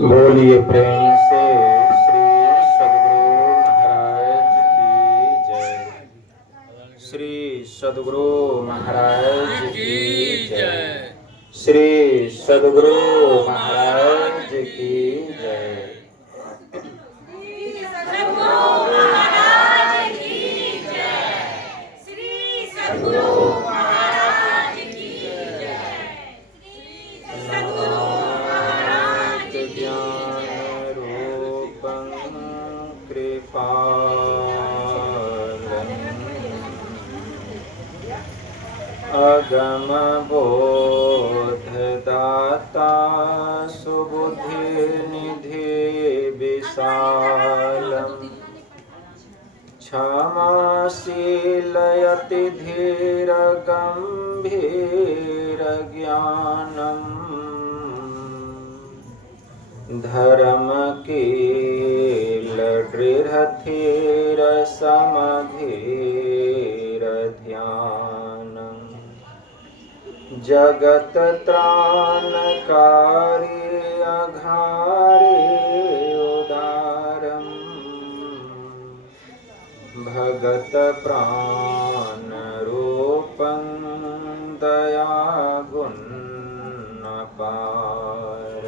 बोलिए प्रेम से श्री सद्गुरु महाराज की जय। श्री सद्गुरु महाराज की जय। श्री सद्गुरु महाराज की जय। अगम बोध दाता सुबुद्धि निधि विशालम क्षमाशीलयति धीर गंभीर ज्ञानम धर्म कील दृढ़ धीर समधीर ध्यानम जगत त्राणकारी अघारे उदारम भगत प्राण रूपं दया गुण अपार।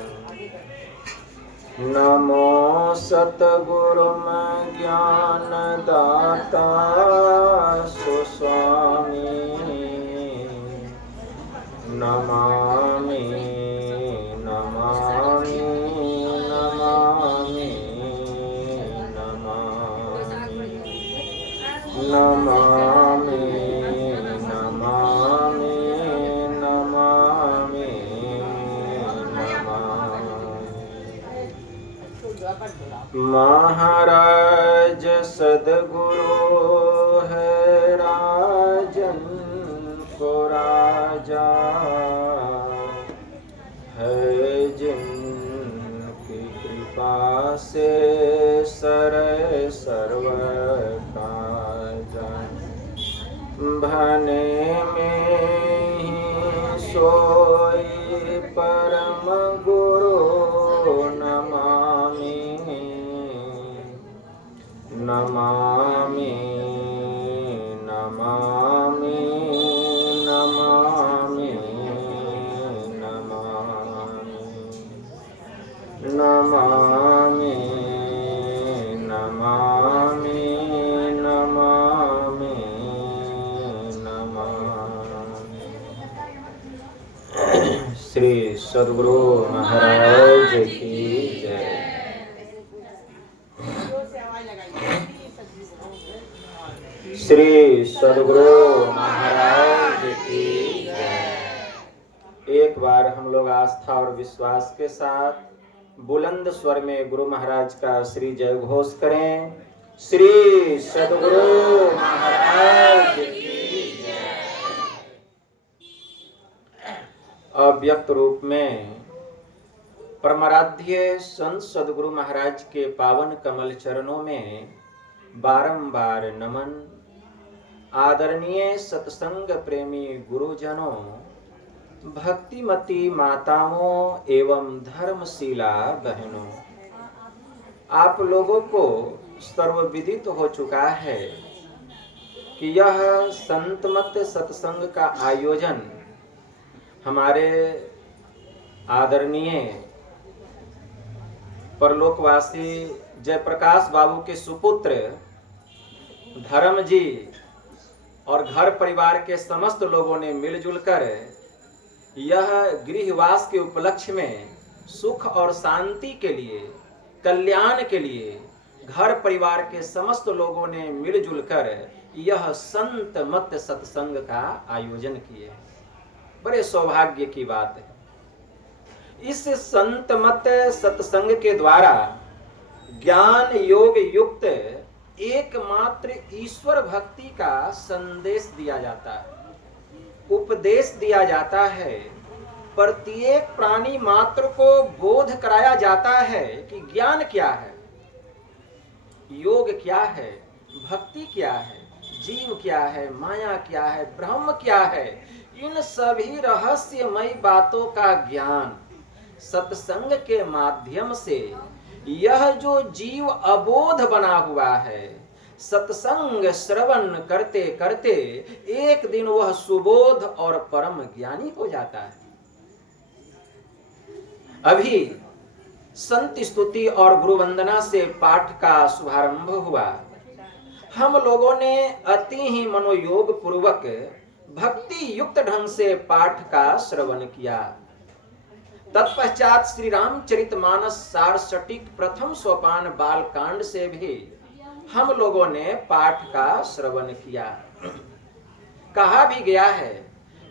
नमो सतगुरुम ज्ञान दाता सुस्वामी नमामि नमामि नमामि नमामि नमामि नमामि नमामि नमामि। महाराज सद्गुरु है राजन को राजा है जिनकी कृपा से सरे सर्व काजा भने में ही सोई परम गुरु नमामि नमामि नमामि नमामि नमामि नमामि नमामि नमामि। श्री सद्गुरु महाराज की जय। श्री सद्गुरु महाराज की जय। एक बार हम लोग आस्था और विश्वास के साथ बुलंद स्वर में गुरु महाराज का श्री जय घोष करें। श्री सद्गुरु महाराज की जय। अव्यक्त रूप में परमाराध्य संत सद्गुरु महाराज के पावन कमल चरणों में बारंबार नमन। आदरणीय सत्संग प्रेमी गुरुजनों, भक्तिमती माताओं एवं धर्मशीला बहनों, आप लोगों को सर्वविदित हो चुका है कि यह संतमत सत्संग का आयोजन हमारे आदरणीय परलोकवासी जयप्रकाश बाबू के सुपुत्र धर्म जी और घर परिवार के समस्त लोगों ने मिलजुल कर यह गृहवास के उपलक्ष्य में सुख और शांति के लिए, कल्याण के लिए घर परिवार के समस्त लोगों ने मिलजुल कर यह संत मत सत्संग का आयोजन किए। बड़े सौभाग्य की बात है। इस संत मत सत्संग के द्वारा ज्ञान योग युक्त एकमात्र ईश्वर भक्ति का संदेश दिया जाता है, उपदेश दिया जाता है। प्रत्येक प्राणी मात्र को बोध कराया जाता है कि ज्ञान क्या है, योग क्या है, भक्ति क्या है, जीव क्या है, माया क्या है, ब्रह्म क्या है, इन सभी रहस्यमयी बातों का ज्ञान सत्संग के माध्यम से यह जो जीव अबोध बना हुआ है, सत्संग श्रवण करते करते एक दिन वह सुबोध और परम ज्ञानी हो जाता है। अभी संत स्तुति और गुरु वंदना से पाठ का शुभारंभ हुआ। हम लोगों ने अति ही मनोयोग पूर्वक भक्ति युक्त ढंग से पाठ का श्रवण किया। तत्पश्चात श्री रामचरितमानस सार सटीक प्रथम सोपान बाल कांड से भी हम लोगों ने पाठ का श्रवण किया। कहा भी गया है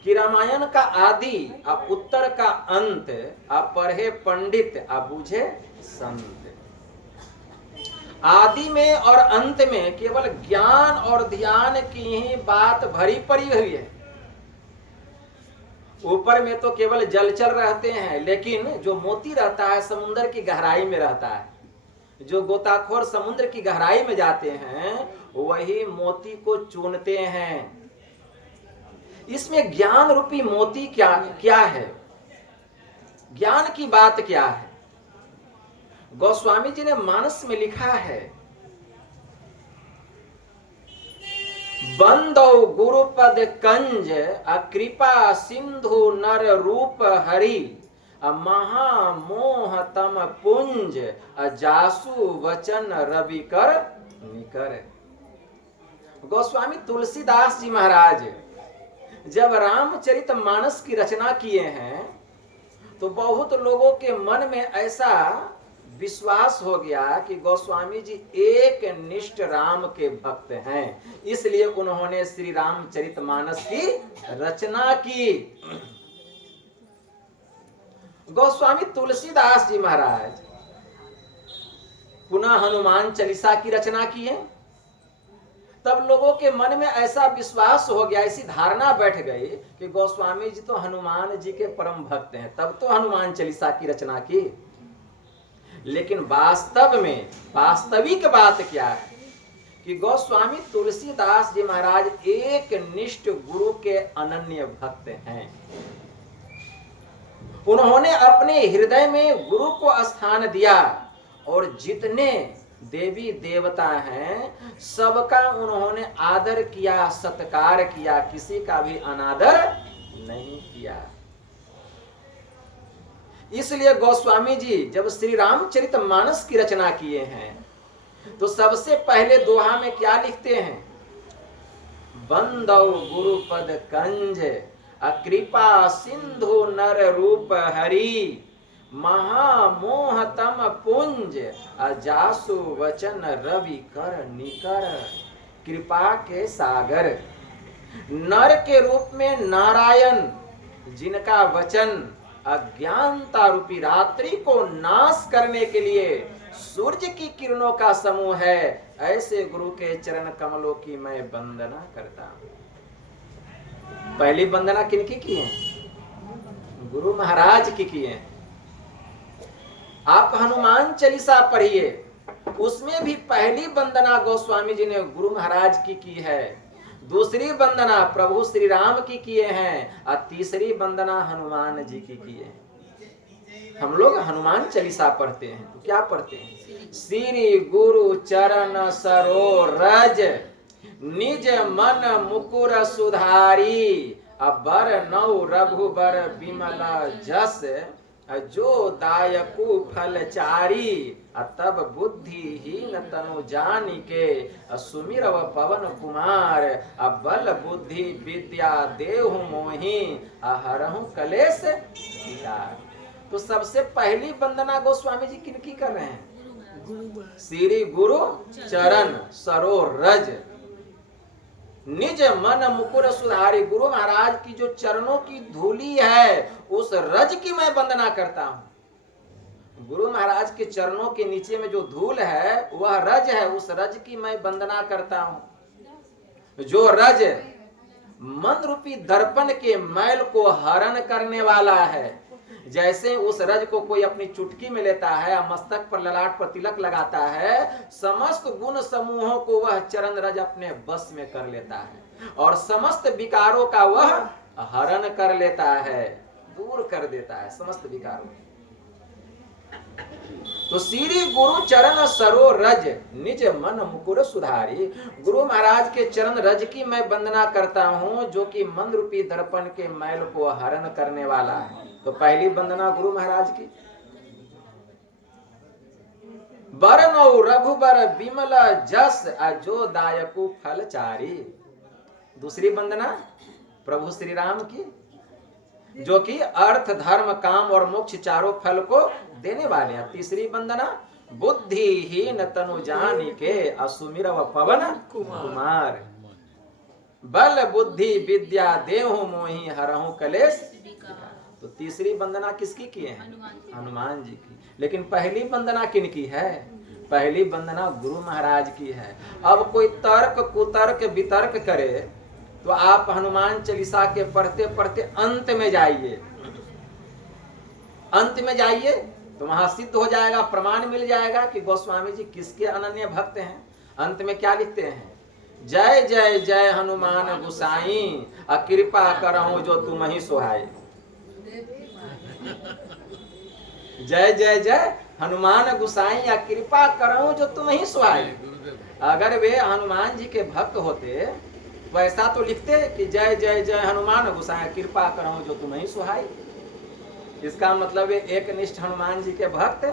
कि रामायण का आदि और उत्तर का अंत आप पढ़े पंडित आप बूझे संत। आदि में और अंत में केवल ज्ञान और ध्यान की ही बात भरी पड़ी हुई है। ऊपर में तो केवल जलचर रहते हैं, लेकिन जो मोती रहता है समुद्र की गहराई में रहता है। जो गोताखोर समुद्र की गहराई में जाते हैं वही मोती को चुनते हैं। इसमें ज्ञान रूपी मोती क्या है, ज्ञान की बात क्या है? गोस्वामी जी ने मानस में लिखा है, बंदौ गुरुपद कंज अकृपा सिंधु नर रूप हरि महामोह तम पुंज जासु वचन रवि कर निकर। गोस्वामी तुलसीदास जी महाराज जब रामचरितमानस की रचना किए हैं तो बहुत लोगों के मन में ऐसा विश्वास हो गया कि गोस्वामी जी एक निष्ठ राम के भक्त हैं, इसलिए उन्होंने श्री रामचरितमानस की रचना की। गोस्वामी तुलसीदास जी महाराज पुनः हनुमान चालीसा की रचना की है। तब लोगों के मन में ऐसा विश्वास हो गया, ऐसी धारणा बैठ गई कि गोस्वामी जी तो हनुमान जी के परम भक्त हैं, तब तो हनुमान चालीसा की रचना की। लेकिन वास्तव में वास्तविक बात क्या है कि गोस्वामी तुलसीदास जी महाराज एक निष्ठ गुरु के अनन्य भक्त हैं। उन्होंने अपने हृदय में गुरु को स्थान दिया और जितने देवी देवता हैं सबका उन्होंने आदर किया, सत्कार किया, किसी का भी अनादर नहीं किया। इसलिए गोस्वामी जी जब श्री रामचरितमानस की रचना किए हैं तो सबसे पहले दोहा में क्या लिखते हैं, बंदौ गुरुपद कंज अकृपा सिंधु नर रूप हरि महामोह तम पुंज अजासु वचन रवि कर निकर। कृपा के सागर, नर के रूप में नारायण, जिनका वचन अज्ञानता रूपी रात्रि को नाश करने के लिए सूर्य की किरणों का समूह है, ऐसे गुरु के चरण कमलों की मैं वंदना करता हूं। पहली वंदना किनकी की है? गुरु महाराज की किए। आप हनुमान चालीसा पढ़िए, उसमें भी पहली वंदना गोस्वामी जी ने गुरु महाराज की है, दूसरी वंदना प्रभु श्री राम की किए हैं और तीसरी वंदना हनुमान जी की किए। हम लोग हनुमान चालीसा पढ़ते हैं तो क्या पढ़ते हैं, श्री गुरु चरण सरोरज निज मन मुकुर सुधारी अबर नौ रघुबर विमल जस जो दायकु फलचारी तब बुद्धिहीन तनु जानी के सुमिरव पवन कुमार बल बुद्धि विद्या देहु मोहि हरहु कलेश विकार। तो सबसे पहली वंदना गोस्वामी जी किनकी कर रहे हैं, श्री गुरु चरण सरोरज निज मन मुकुर सुधारी। गुरु महाराज की जो चरणों की धूली है उस रज की मैं वंदना करता हूं। गुरु महाराज के चरणों के नीचे में जो धूल है वह रज है, उस रज की मैं वंदना करता हूं। जो रज मन रूपी दर्पण के मैल को हरण करने वाला है, जैसे उस रज को कोई अपनी चुटकी में लेता है, मस्तक पर ललाट पर तिलक लगाता है, समस्त गुण समूहों को वह चरण रज अपने बस में कर लेता है और समस्त विकारों का वह हरण कर लेता है, दूर कर देता है समस्त विकारों। तो श्री गुरु चरण सरो रज निज मन मुकुर सुधारी। गुरु महाराज के चरण रज की मैं वंदना करता हूं, जो कि मन रूपी दर्पण के मैल को हरण करने वाला है। तो पहली वंदना गुरु महाराज की। बरनौ रघुबर विमल जस अजो दायकु फलचारी। दूसरी वंदना प्रभु श्री राम की, जो कि अर्थ धर्म काम और मोक्ष चारों फल को देने वाले हैं। तीसरी वंदना बुद्धिहीन तनु जानी के असुमिरव पवन कुमार। बल बुद्धि विद्या देहु मोहि हरहु कलेश। तो तीसरी वंदना किसकी किए हैं? हनुमान जी की। लेकिन पहली वंदना किनकी है? पहली वंदना गुरु महाराज की है। अब कोई तर्क कुतर्क वितर्क करे तो आप हनुमान चालीसा के पढ़ते पढ़ते अंत में जाइए, अंत में जाइए तो वहां सिद्ध हो जाएगा, प्रमाण मिल जाएगा कि गोस्वामी जी किसके अनन्य भक्त हैं। अंत में क्या लिखते हैं? जय जय जय हनुमान गुसाई कृपा करहु जो तुम ही सोहाई। जय जय जय हनुमान गुसाई या कृपा करहु जो तुम ही सोहाई। अगर वे हनुमान जी के भक्त होते वैसा तो लिखते कि जय जय जय हनुमान गुसाई कृपा करहु जो तुम ही सुहाई। इसका मतलब एक निष्ठ हनुमान जी के भक्त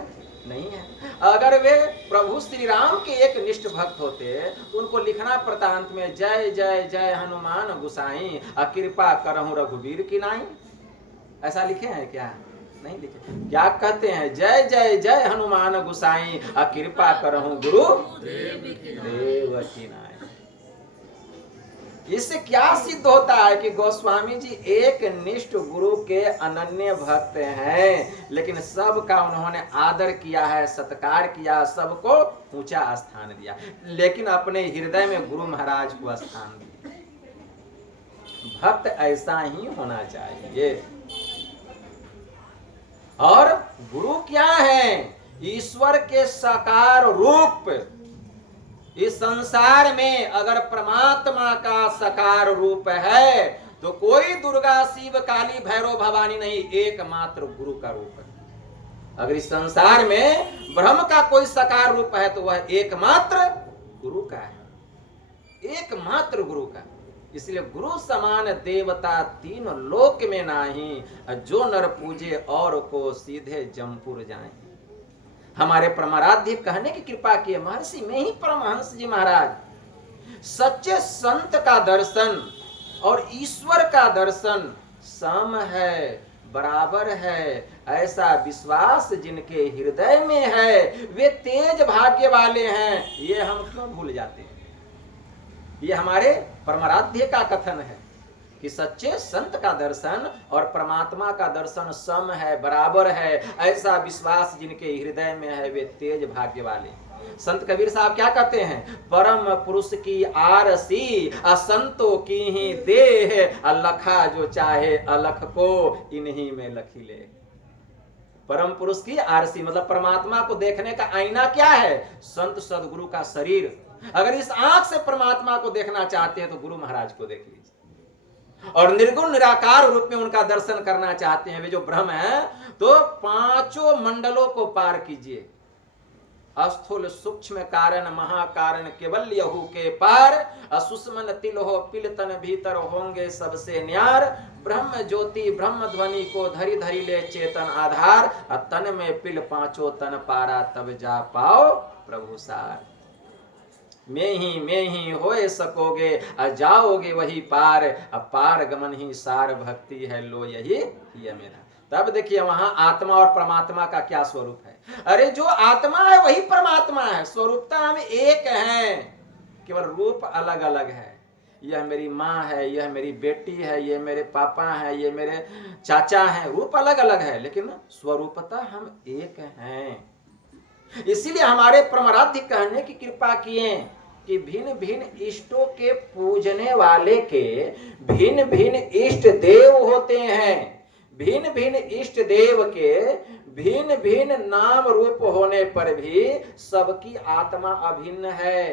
नहीं है। अगर वे प्रभु श्री राम के एक निष्ठ भक्त होते तो उनको लिखना पड़ता अंत में जय जय जय हनुमान गुसाई कृपा करहु रघुवीर की नाई। ऐसा लिखे हैं क्या? नहीं लिखे। क्या कहते हैं? जय जय जय हनुमान गुसाई कृपा करहु गुरु देव की नाई। इससे क्या सिद्ध होता है कि गोस्वामी जी एक निष्ठ गुरु के अनन्य भक्त हैं, लेकिन सबका उन्होंने आदर किया है, सत्कार किया, सबको ऊंचा स्थान दिया, लेकिन अपने हृदय में गुरु महाराज को स्थान दिया। भक्त ऐसा ही होना चाहिए। और गुरु क्या है? ईश्वर के साकार रूप। इस संसार में अगर परमात्मा का साकार रूप है तो कोई दुर्गा शिव काली भैरव भवानी नहीं, एकमात्र गुरु का रूप है। अगर इस संसार में ब्रह्म का कोई साकार रूप है तो वह एकमात्र गुरु का है, एकमात्र गुरु का। इसलिए गुरु समान देवता तीन लोक में नाही, जो नर पूजे और को सीधे जमपुर जाए। हमारे परमाराध्य कहने की कृपा की है महर्षि में ही परमहंस जी महाराज। सच्चे संत का दर्शन और ईश्वर का दर्शन सम है, बराबर है, ऐसा विश्वास जिनके हृदय में है वे तेज भाग्य वाले हैं। ये हम क्यों भूल जाते हैं? ये हमारे परमाराध्य का कथन है कि सच्चे संत का दर्शन और परमात्मा का दर्शन सम है, बराबर है, ऐसा विश्वास जिनके हृदय में है वे तेज भाग्य वाले। संत कबीर साहब क्या कहते हैं? परम पुरुष की आरसी असंतों की ही देह, अलखा जो चाहे अलख को इन्हीं में लखी ले। परम पुरुष की आरसी मतलब परमात्मा को देखने का आईना क्या है? संत सदगुरु का शरीर। अगर इस आंख से परमात्मा को देखना चाहते हैं तो गुरु महाराज को देख लीजिए, और निर्गुण निराकार रूप में उनका दर्शन करना चाहते हैं वे जो ब्रह्म है, तो पांचों मंडलों को पार कीजिए। स्थूल सूक्ष्म कारण महाकारण केवल यहू के पार, असुष्मन तिल हो पिल तन भीतर होंगे सबसे न्यार। ब्रह्म ज्योति ब्रह्म ध्वनि को धरी धरी ले चेतन आधार, तन में पिल पांचों तन पारा तब जा पाओ प्रभु सार। में ही होए सकोगे जाओगे वही पार, अपार गमन ही सार भक्ति है लो यही ये मेरा। तब देखिए वहां आत्मा और परमात्मा का क्या स्वरूप है। अरे जो आत्मा है वही परमात्मा है, स्वरूपता हम एक हैं, केवल रूप अलग अलग है। यह मेरी माँ है, यह मेरी बेटी है, ये मेरे पापा है, ये मेरे चाचा है, रूप अलग अलग है लेकिन स्वरूपता हम एक हैं। इसीलिए हमारे परमाराध्य कहने की कृपा किए कि भिन्न भिन्न इष्टों के पूजने वाले के भिन्न भिन्न इष्ट देव होते हैं, भिन्न भिन्न इष्ट देव के भिन्न भिन्न नाम रूप होने पर भी सबकी आत्मा अभिन्न है।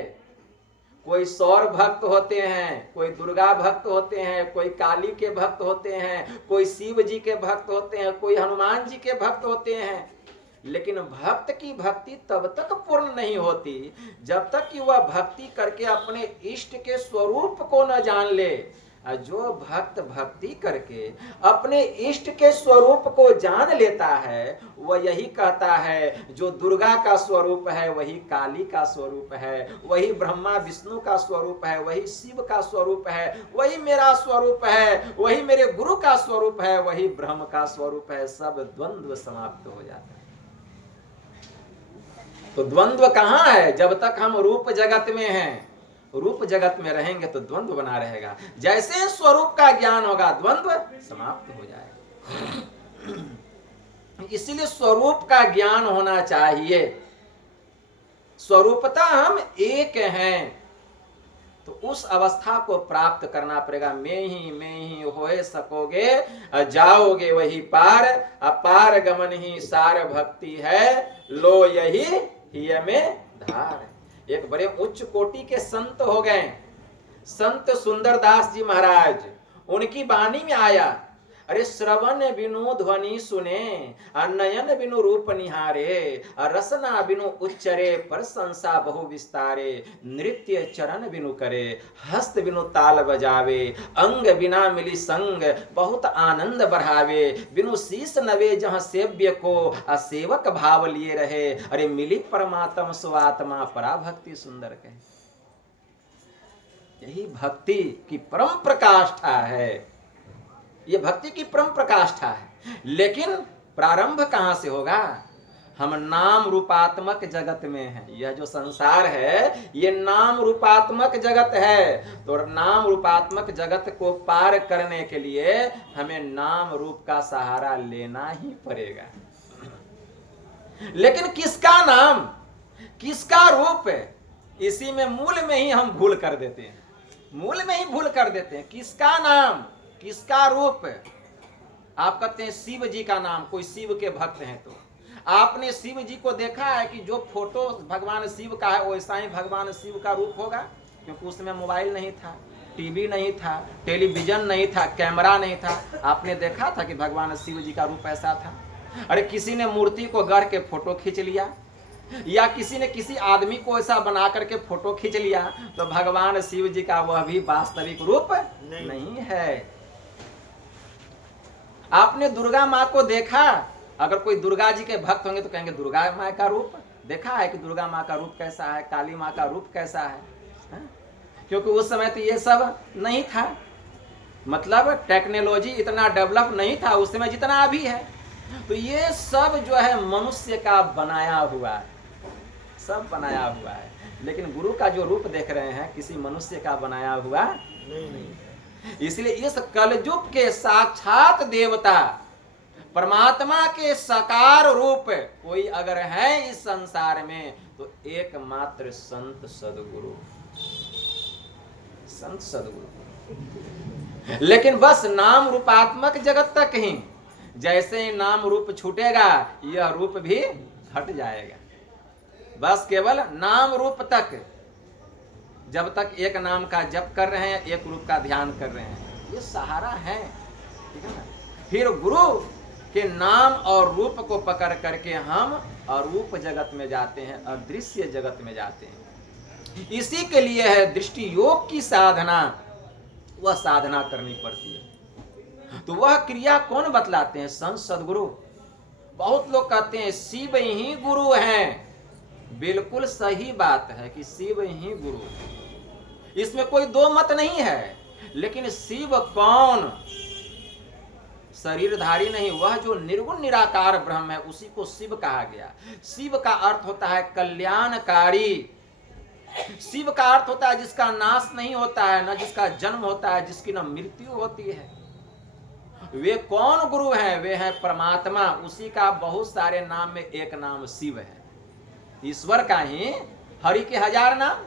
कोई सौर भक्त होते हैं, कोई दुर्गा भक्त होते हैं, कोई काली के भक्त होते हैं, कोई शिव जी के भक्त होते हैं, कोई हनुमान जी के भक्त होते हैं। लेकिन भक्त की भक्ति तब तक पूर्ण नहीं होती जब तक कि वह भक्ति करके अपने इष्ट के स्वरूप को न जान ले। जो भक्त भक्ति करके अपने इष्ट के स्वरूप को जान लेता है वह यही कहता है जो दुर्गा का स्वरूप है वही काली का स्वरूप है, वही ब्रह्मा विष्णु का स्वरूप है, वही शिव का स्वरूप है, वही मेरा स्वरूप है, वही मेरे गुरु का स्वरूप है, वही ब्रह्म का स्वरूप है। सब द्वंद्व समाप्त हो जाता है। तो द्वंद्व कहाँ है? जब तक हम रूप जगत में हैं, रूप जगत में रहेंगे तो द्वंद्व बना रहेगा। जैसे स्वरूप का ज्ञान होगा द्वंद्व समाप्त हो जाएगा। इसीलिए स्वरूप का ज्ञान होना चाहिए। स्वरूपता हम एक हैं, तो उस अवस्था को प्राप्त करना पड़ेगा। मैं ही होए सकोगे, जाओगे वही पार, अपार गमन ही सार भक्ति है, लो यही हिय में धार। एक बड़े उच्च कोटि के संत हो गए, संत सुंदरदास जी महाराज। उनकी वाणी में आया, अरे श्रवण बिनु ध्वनि सुने, नयन बिनु रूप निहारे, रसना बिनु उच्चरे, प्रशंसा बहु विस्तारे, नृत्य चरण बिनु करे, हस्त बिनु ताल बजावे, अंग बिना मिली संग, बहुत आनंद बढ़ावे, बिनु शीस नवे जहाँ सेव्य को, असेवक भाव लिए रहे, अरे मिली परमात्म स्वात्मा, पराभक्ति सुंदर कहे। यही भक्ति की परम प्रकाष्ठा है, ये भक्ति की परम प्रकाष्ठा है। लेकिन प्रारंभ कहां से होगा? हम नाम रूपात्मक जगत में हैं। यह जो संसार है ये नाम रूपात्मक जगत है। तो नाम रूपात्मक जगत को पार करने के लिए हमें नाम रूप का सहारा लेना ही पड़ेगा। लेकिन किसका नाम, किसका रूप? इसी में मूल में ही हम भूल कर देते हैं, मूल में ही भूल कर देते हैं। किसका नाम, किसका रूप? आप कहते हैं शिव जी का नाम, कोई शिव के भक्त हैं तो आपने शिव जी को देखा है कि जो फोटो भगवान शिव का है वैसा ही भगवान शिव का रूप होगा? क्योंकि उसमें मोबाइल नहीं था, टीवी नहीं था, टेलीविजन नहीं था, कैमरा नहीं था। आपने देखा था कि भगवान शिव जी का रूप ऐसा था? अरे किसी ने मूर्ति को गढ़ के फोटो खींच लिया, या किसी ने किसी आदमी को ऐसा बना करके फोटो खींच लिया, तो भगवान शिव जी का वह भी वास्तविक रूप नहीं है। आपने दुर्गा माँ को देखा? अगर कोई दुर्गा जी के भक्त होंगे तो कहेंगे दुर्गा माँ का रूप देखा है कि दुर्गा माँ का रूप कैसा है, काली माँ का रूप कैसा है? क्योंकि उस समय तो ये सब नहीं था, मतलब टेक्नोलॉजी इतना डेवलप नहीं था उस समय जितना अभी है। तो ये सब जो है मनुष्य का बनाया हुआ है, सब बनाया हुआ है। लेकिन गुरु का जो रूप देख रहे हैं किसी मनुष्य का बनाया हुआ नहीं। इसलिए इस कलयुग के साक्षात देवता परमात्मा के साकार रूप कोई अगर है इस संसार में तो एकमात्र संत सदगुरु, संत सदगुरु। लेकिन बस नाम रूपात्मक जगत तक ही, जैसे नाम रूप छूटेगा यह रूप भी हट जाएगा। बस केवल नाम रूप तक, जब तक एक नाम का जप कर रहे हैं, एक रूप का ध्यान कर रहे हैं, ये सहारा है, ठीक है ना। फिर गुरु के नाम और रूप को पकड़ करके हम अरूप जगत में जाते हैं, अदृश्य जगत में जाते हैं। इसी के लिए है दृष्टि योग की साधना, वह साधना करनी पड़ती है। तो वह क्रिया कौन बतलाते हैं? संत सदगुरु। बहुत लोग कहते हैं शिव ही गुरु हैं। बिल्कुल सही बात है कि शिव ही गुरु, इसमें कोई दो मत नहीं है। लेकिन शिव कौन? शरीरधारी नहीं, वह जो निर्गुण निराकार ब्रह्म है उसी को शिव कहा गया। शिव का अर्थ होता है कल्याणकारी। शिव का अर्थ होता है जिसका नाश नहीं होता है, न जिसका जन्म होता है, जिसकी न मृत्यु होती है। वे कौन गुरु हैं? वे हैं परमात्मा। उसी का बहुत सारे नाम में एक नाम शिव है। ईश्वर का ही हरि के 1000 नाम,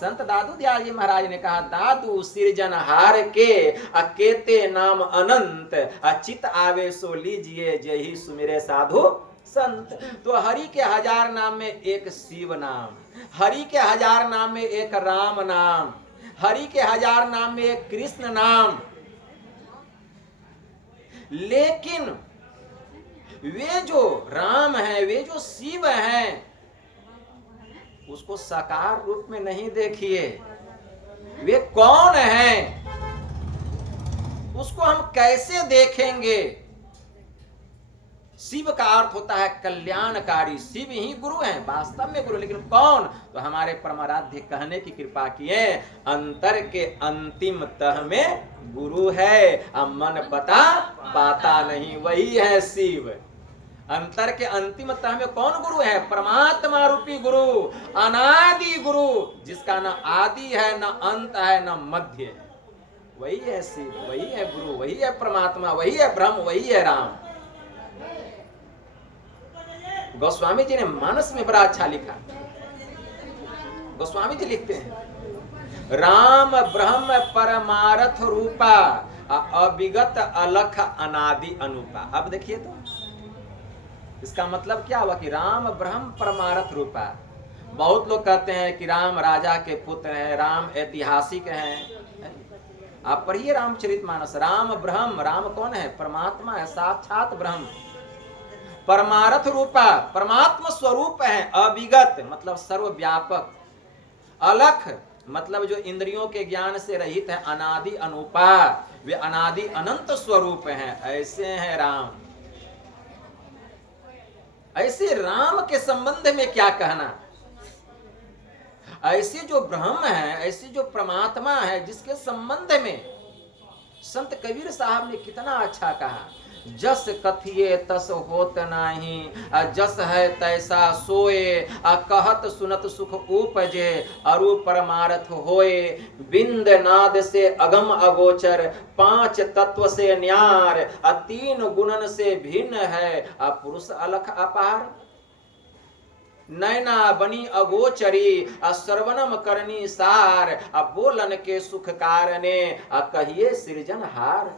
संत दादू दयाल जी महाराज ने कहा, दादू सिरजनहार के अकेते नाम अनंत, अचित आवे सो लीजिए जही सुमिरे साधु संत। तो हरि के 1000 नाम में एक शिव नाम, हरि के 1000 नाम में एक राम नाम, हरि के 1000 नाम में एक कृष्ण नाम। लेकिन वे जो राम हैं, वे जो शिव हैं, उसको साकार रूप में नहीं देखिए। वे कौन हैं, उसको हम कैसे देखेंगे? शिव का अर्थ होता है कल्याणकारी, शिव ही गुरु हैं, वास्तव में गुरु। लेकिन कौन? तो हमारे परमाराध्य कहने की कृपा किए, अंतर के अंतिम तह में गुरु है, अब मन पता पाता नहीं, वही है शिव। अंतर के अंतिम तह में कौन गुरु है? परमात्मा रूपी गुरु, अनादि गुरु, जिसका न आदि है, न अंत है, न मध्य है। वही है शिव, वही है गुरु, वही है परमात्मा, वही है ब्रह्म, वही है राम। गोस्वामी जी ने मानस में बड़ा अच्छा लिखा। गोस्वामी जी लिखते हैं, राम ब्रह्म परमार्थ रूपा, अविगत अलख अनादि अनुपा। अब देखिए तो इसका मतलब क्या हुआ कि राम ब्रह्म परमार्थ रूपा। बहुत लोग कहते हैं कि राम राजा के पुत्र हैं, राम ऐतिहासिक हैं। आप पढ़िए रामचरितमानस, राम ब्रह्म, राम कौन है? परमात्मा है, साक्षात ब्रह्म। परमार्थ रूपा, परमात्मा स्वरूप है। अविगत मतलब सर्वव्यापक, अलख मतलब जो इंद्रियों के ज्ञान से रहित है। अनादि अनुपा, वे अनादि अनंत स्वरूप हैं। ऐसे हैं राम। ऐसे राम के संबंध में क्या कहना? ऐसे जो ब्रह्म है, ऐसे जो परमात्मा है, जिसके संबंध में संत कबीर साहब ने कितना अच्छा कहा, जस कथिए तस होत नाही, जस है तैसा सोए, कहत सुनत सुख उपजे, अरु परमार्थ होए, बिंद नाद से अगम अगोचर, 5 तत्व से न्यार, 3 गुणन से भिन्न है, पुरुष अलख अपार। नैना बनी अगोचरी, श्रवणम करनी सार, बोलन के सुख कारणे, कहिए सृजनहार।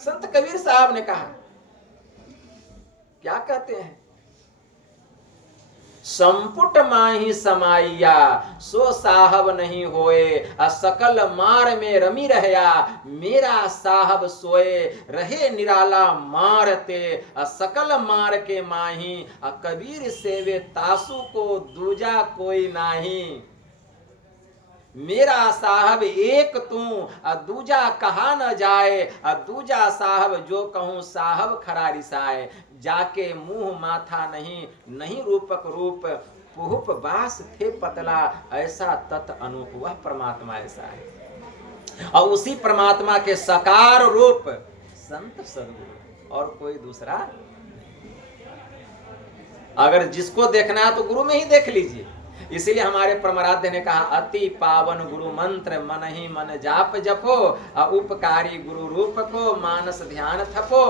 संत कबीर साहब ने कहा, क्या कहते हैं? संपुट माही समाइया, सो साहब नहीं होए, सकल मार में रमी रहया, मेरा साहब सोए, रहे निराला मारते, सकल मार के माही, कबीर सेवे तासु को दूजा कोई नाही। मेरा साहब एक तू, दूजा कहा न जाए, दूजा साहब जो कहूँ साहब खरा रिसाए, जाके मुंह माथा नहीं, नहीं रूपक रूप, पुहुप बास थे पतला, ऐसा तत् अनूप। वह परमात्मा ऐसा है, और उसी परमात्मा के साकार रूप संत सद्गुरु, और कोई दूसरा। अगर जिसको देखना है तो गुरु में ही देख लीजिए। इसीलिए हमारे परमाराध्य ने कहा, अति पावन गुरु मंत्र मन ही मन जाप जपो, उपकारी गुरु रूप को मानस ध्यान थपो,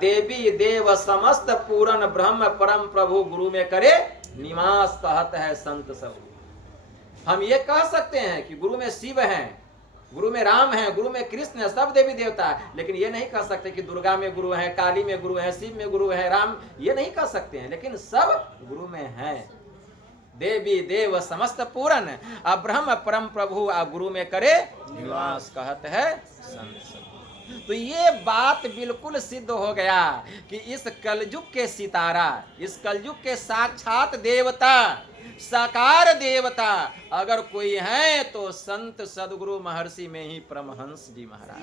देवी देव समस्त पूरन ब्रह्म परम प्रभु गुरु में करे निवास, कहत है संत सब। हम ये कह सकते हैं कि गुरु में शिव हैं, गुरु में राम है, गुरु में कृष्ण है, सब देवी देवता है। लेकिन ये नहीं कह सकते कि दुर्गा में गुरु है, काली में गुरु है, शिव में गुरु है, राम, ये नहीं कह सकते हैं। लेकिन सब गुरु में हैं। देवी देव समस्त पूरन, ब्रह्म परम प्रभु गुरु में करे निवास, कहत है संत। तो ये बात बिल्कुल सिद्ध हो गया कि इस कलयुग के सितारा, इस कलयुग के साक्षात देवता, साकार देवता अगर कोई है तो संत सदगुरु महर्षि में ही परमहंस जी महाराज।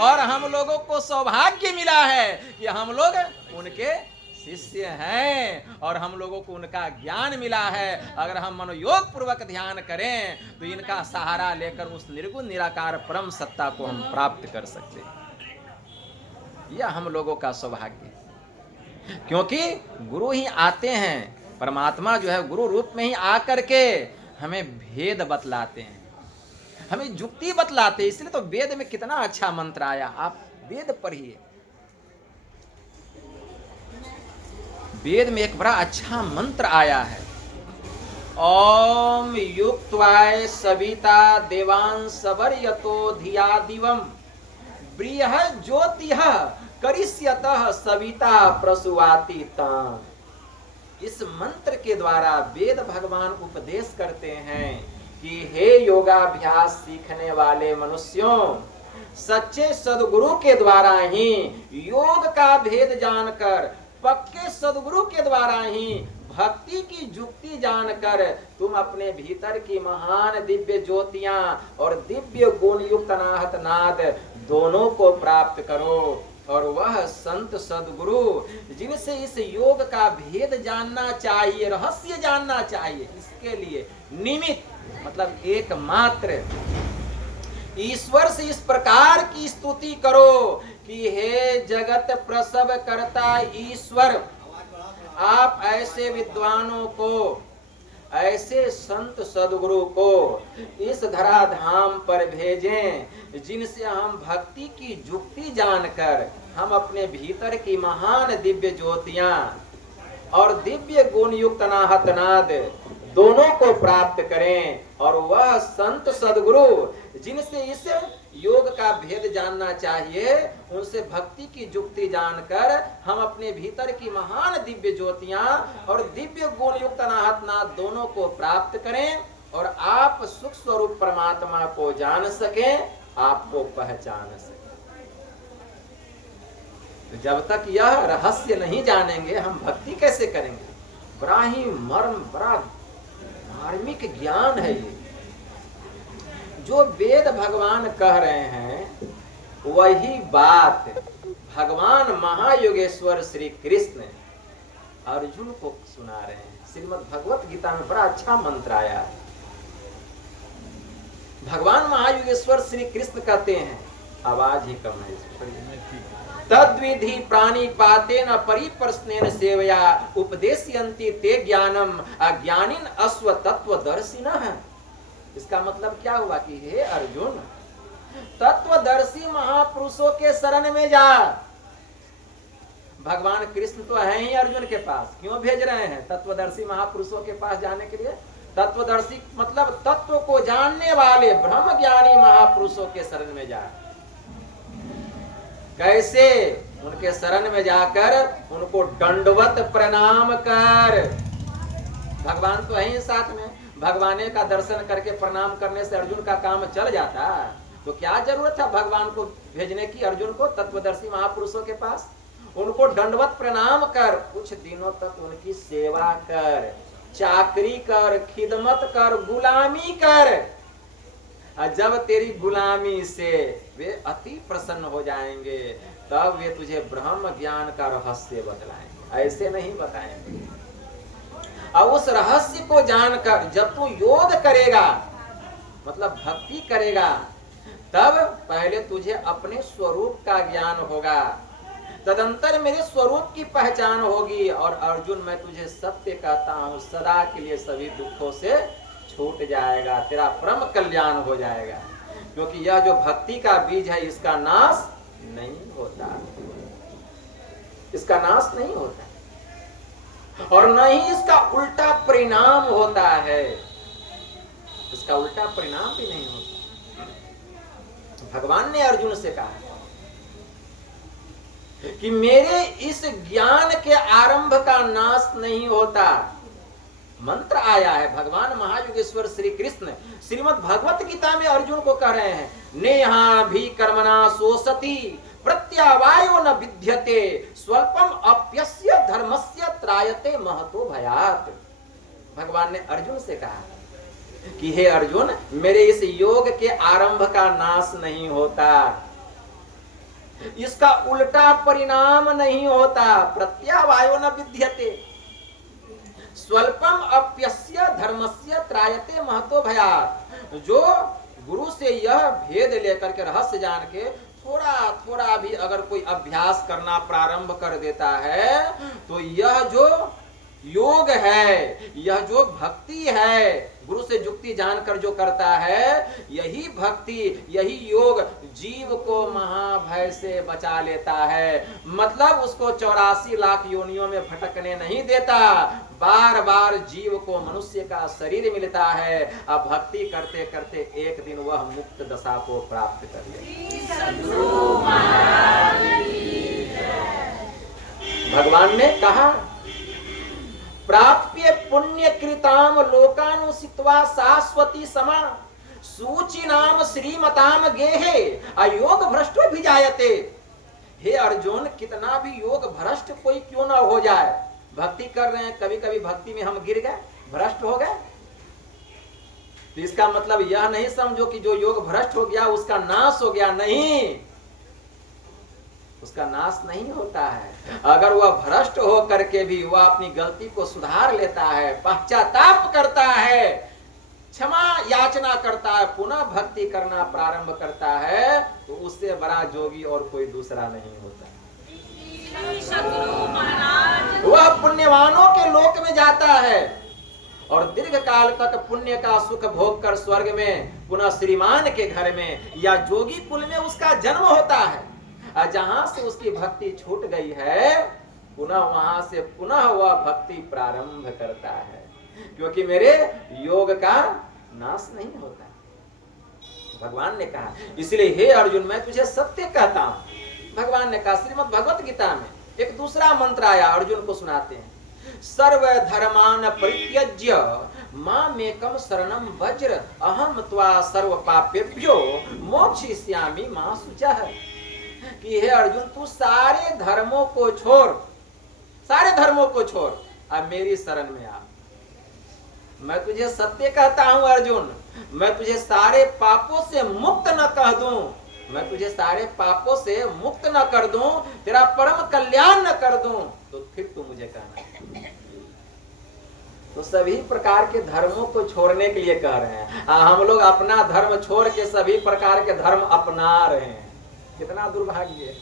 और हम लोगों को सौभाग्य मिला है कि हम लोग उनके शिष्य हैं, और हम लोगों को उनका ज्ञान मिला है। अगर हम मनोयोग पूर्वक ध्यान करें तो इनका सहारा लेकर उस निर्गुण निराकार परम सत्ता को हम प्राप्त कर सकते हैं। यह हम लोगों का सौभाग्य, क्योंकि गुरु ही आते हैं, परमात्मा जो है गुरु रूप में ही आकर के हमें भेद बतलाते हैं, हमें युक्ति बतलाते हैं। इसलिए तो वेद में कितना अच्छा मंत्र आया, आप वेद पढ़िए। वेद में एक बड़ा अच्छा मंत्र आया है, ओम युक्त्वाय सविता देवान सवर्यतो धिया दिवम ब्रियः ज्योतिः करिष्यतः सविता प्रसुवाति तां। इस मंत्र के द्वारा वेद भगवान उपदेश करते हैं कि हे योगाभ्यास सीखने वाले मनुष्यों, सच्चे सद्गुरु के द्वारा ही योग का भेद जानकर, पक्के सद्गुरु के द्वारा ही भक्ति की जुक्ति जानकर तुम अपने भीतर की महान दिव्य ज्योतियां और दिव्य गुण युक्त अनाहत नाद दोनों को प्राप्त करो। और वह संत सद्गुरु जिनसे इस योग का भेद जानना चाहिए, रहस्य जानना चाहिए, इसके लिए निमित्त मतलब एकमात्र ईश्वर से इस प्रकार की स्तुति करो कि हे जगत प्रसव करता ईश्वर, आप ऐसे विद्वानों को, ऐसे संत सद्गुरु को इस धराधाम पर भेजें जिनसे हम भक्ति की जुक्ति जानकर हम अपने भीतर की महान दिव्य ज्योतियां और दिव्य गुण युक्त अनाहत नाद दोनों को प्राप्त करें। और वह संत सद्गुरु जिनसे इस योग का भेद जानना चाहिए, उनसे भक्ति की जुक्ति जानकर हम अपने भीतर की महान दिव्य ज्योतियां और दिव्य गुण युक्त अनाहत नाद दोनों को प्राप्त करें और आप सुख स्वरूप परमात्मा को जान सकें, आपको पहचान सकें। तो जब तक यह रहस्य नहीं जानेंगे हम भक्ति कैसे करेंगे? बड़ा ही मर्म, बड़ा धार्मिक ज्ञान है ये। जो वेद भगवान कह रहे हैं वही बात भगवान महायोगेश्वर श्री कृष्ण अर्जुन को सुना रहे हैं। श्रीमद् भगवत गीता में बड़ा अच्छा मंत्र आया है। भगवान महायोगेश्वर श्री कृष्ण कहते हैं, आवाज ही कम है, तद्विधि प्राणिपातेन परिप्रश्नेन सेवया उपदेशयन्ति ते ज्ञानम अज्ञानिन अश्व तत्वदर्शिनः। इसका मतलब क्या हुआ कि हे अर्जुन, तत्वदर्शी महापुरुषों के शरण में जा। भगवान कृष्ण तो है ही अर्जुन के पास, क्यों भेज रहे हैं तत्वदर्शी महापुरुषों के पास जाने के लिए? तत्वदर्शी मतलब तत्व को जानने वाले ब्रह्म ज्ञानी महापुरुषों के शरण में जा। कैसे? उनके शरण में जाकर उनको दंडवत प्रणाम कर। भगवान तो है ही साथ में, भगवान का दर्शन करके प्रणाम करने से अर्जुन का काम चल जाता। तो क्या जरूरत था भगवान को भेजने की अर्जुन को तत्वदर्शी महापुरुषों के पास? उनको दंडवत प्रणाम कर, कुछ दिनों तक उनकी सेवा कर, चाकरी कर, खिदमत कर, गुलामी कर। जब तेरी गुलामी से वे अति प्रसन्न हो जाएंगे तब वे तुझे ब्रह्म ज्ञान का रहस्य बतलाएंगे, ऐसे नहीं बताएंगे। और उस रहस्य को जानकर जब तू योग करेगा मतलब भक्ति करेगा, तब पहले तुझे अपने स्वरूप का ज्ञान होगा, तदंतर मेरे स्वरूप की पहचान होगी। और अर्जुन, मैं तुझे सत्य कहता हूं, सदा के लिए सभी दुखों से छूट जाएगा, तेरा परम कल्याण हो जाएगा। क्योंकि यह जो भक्ति का बीज है इसका नाश नहीं होता, इसका नाश नहीं होता और न ही इसका उल्टा परिणाम होता है, इसका उल्टा परिणाम भी नहीं होता। भगवान ने अर्जुन से कहा कि मेरे इस ज्ञान के आरंभ का नाश नहीं होता। मंत्र आया है, भगवान महायोगेश्वर श्री कृष्ण श्रीमद् भगवत गीता में अर्जुन को कह रहे हैं, नेहा भी कर्मणा सोसति प्रत्यावायो न विद्यते स्वल्पम अप्यस्य धर्मस्य त्रायते महतो भयात्। भगवान ने अर्जुन से कहा कि हे अर्जुन, मेरे इस योग के आरंभ का नाश नहीं होता, इसका उल्टा परिणाम नहीं होता। प्रत्यावायो न विद्यते स्वल्पम अप्यस्य धर्मस्य त्रायते महतो भयात्। जो गुरु से यह भेद लेकर के रहस्य जान के थोड़ा थोड़ा भी अगर कोई अभ्यास करना प्रारंभ कर देता है तो यह जो योग है, यह जो भक्ति है, गुरु से जुक्ति जानकर जो करता है, यही भक्ति, यही योग जीव को महाभय से बचा लेता है। मतलब उसको 84 लाख योनियों में भटकने नहीं देता, बार बार जीव को मनुष्य का शरीर मिलता है। अब भक्ति करते करते एक दिन वह मुक्त दशा को प्राप्त कर लेता। भगवान ने कहा, प्राप्य पुण्य कृताम लोकानुसित्वा शाश्वती समा सूचि नाम श्रीमताम गेहे अयोग भ्रष्टो भी जायते। हे अर्जुन, कितना भी योग भ्रष्ट कोई क्यों ना हो जाए, भक्ति कर रहे हैं, कभी कभी भक्ति में हम गिर गए, भ्रष्ट हो गए, तो इसका मतलब यह नहीं समझो कि जो योग भ्रष्ट हो गया उसका नाश हो गया। नहीं, उसका नाश नहीं होता है। अगर वह भ्रष्ट हो करके भी वह अपनी गलती को सुधार लेता है, पश्चाताप करता है, क्षमा याचना करता है, पुनः भक्ति करना प्रारंभ करता है, तो उससे बड़ा जोगी और कोई दूसरा नहीं होता। वह पुण्यवानों के लोक में जाता है और दीर्घ काल तक पुण्य का सुख भोग कर स्वर्ग में पुनः श्रीमान के घर में या जोगी कुल में उसका जन्म होता है। जहां से उसकी भक्ति छूट गई है, पुनः वहां से पुनः वह भक्ति प्रारंभ करता है, क्योंकि मेरे योग का नाश नहीं होता। भगवान ने कहा, इसलिए हे अर्जुन, मैं तुझे सत्य कहता हूं। भगवान ने कहा, श्रीमद् भगवत गीता में एक दूसरा मंत्र आया, अर्जुन को सुनाते हैं। सर्व धर्मान परित्यज्य मामेकम शरणम वज्र अहम त्वा सर्व पापेभ्यो मोक्षयिष्यामि मा शुचः। कि हे अर्जुन, तू सारे धर्मों को छोड़, सारे धर्मों को छोड़, अब मेरी शरण में आ। मैं तुझे सत्य कहता हूं अर्जुन, मैं तुझे सारे पापों से मुक्त न कह दूं, मैं तुझे सारे पापों से मुक्त न कर दूं, तेरा परम कल्याण न कर दूं, तो फिर तू मुझे कहना। तो सभी प्रकार के धर्मों को छोड़ने के लिए कह रहे हैं। हम लोग अपना धर्म छोड़ के सभी प्रकार के धर्म अपना रहे हैं, कितना दुर्भाग्य है।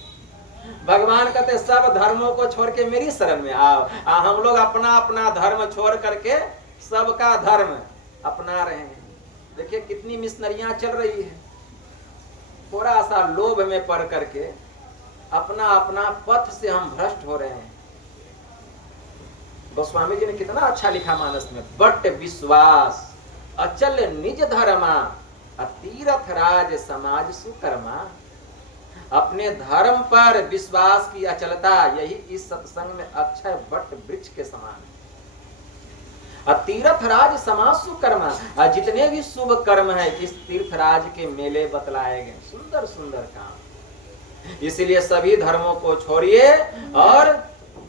भगवान कहते सब धर्मों को छोड़ के मेरी शरण में आओ। हम लोग अपना अपना धर्म छोड़ करके सबका धर्म अपना रहे हैं। देखिए कितनी मिशनरियां चल रही है, थोड़ा सा लोभ में पड़ करके अपना अपना पथ से हम भ्रष्ट हो रहे हैं। गोस्वामी जी ने कितना अच्छा लिखा मानस में, बट विश्वास अचल निज धर्मा अतीरथ राज समाज सुकर्मा। अपने धर्म पर विश्वास की अचलता, यही इस सत्संग में अक्षय वट वृक्ष के समान है। तीर्थराज समाज सुकर्मा, जितने भी शुभ कर्म है इस तीर्थराज के मेले बतलाए गए, सुंदर सुंदर काम। इसलिए सभी धर्मों को छोड़िए और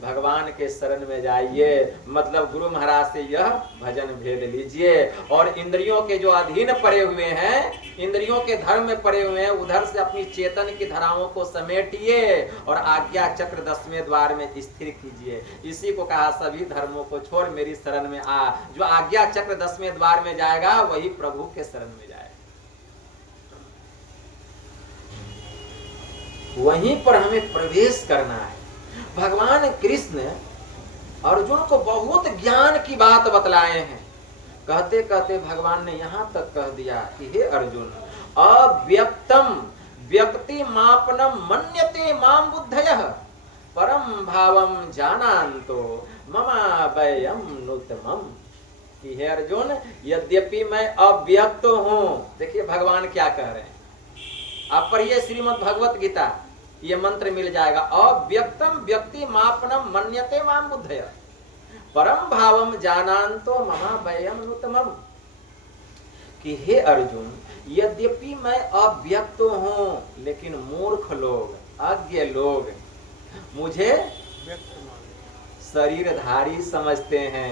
भगवान के शरण में जाइए। मतलब गुरु महाराज से यह भजन भेद लीजिए और इंद्रियों के जो अधीन पड़े हुए हैं, इंद्रियों के धर्म में पड़े हुए हैं, उधर से अपनी चेतन की धाराओं को समेटिए और आज्ञा चक्र 10वें द्वार में स्थिर कीजिए। इसी को कहा, सभी धर्मों को छोड़ मेरी शरण में आ। जो आज्ञा चक्र 10वें द्वार में जाएगा वही प्रभु के शरण में जाएगा। वहीं पर हमें प्रवेश करना है। भगवान कृष्ण अर्जुन को बहुत ज्ञान की बात बतलाए हैं। कहते कहते भगवान ने यहां तक कह दिया कि हे अर्जुन, अव्यक्तम व्यक्ति मापनम मन्यते माम बुद्धयः परम भावम जानान्तो ममाभयम नुतमम। कि हे अर्जुन, यद्यपि मैं अव्यक्त हूं, देखिए भगवान क्या कह रहे हैं, आप पढ़िए श्रीमद् भगवत गीता, ये मंत्र मिल जाएगा। अव्यक्तम व्यक्ति मापनम मन्यते माम बुद्धय परम भावम जानान्तो ममाभयम नुतमम। कि हे अर्जुन, यद्यपि मैं अव्यक्त हूं, लेकिन मूर्ख लोग, अज्ञ लोग मुझे शरीरधारी समझते हैं।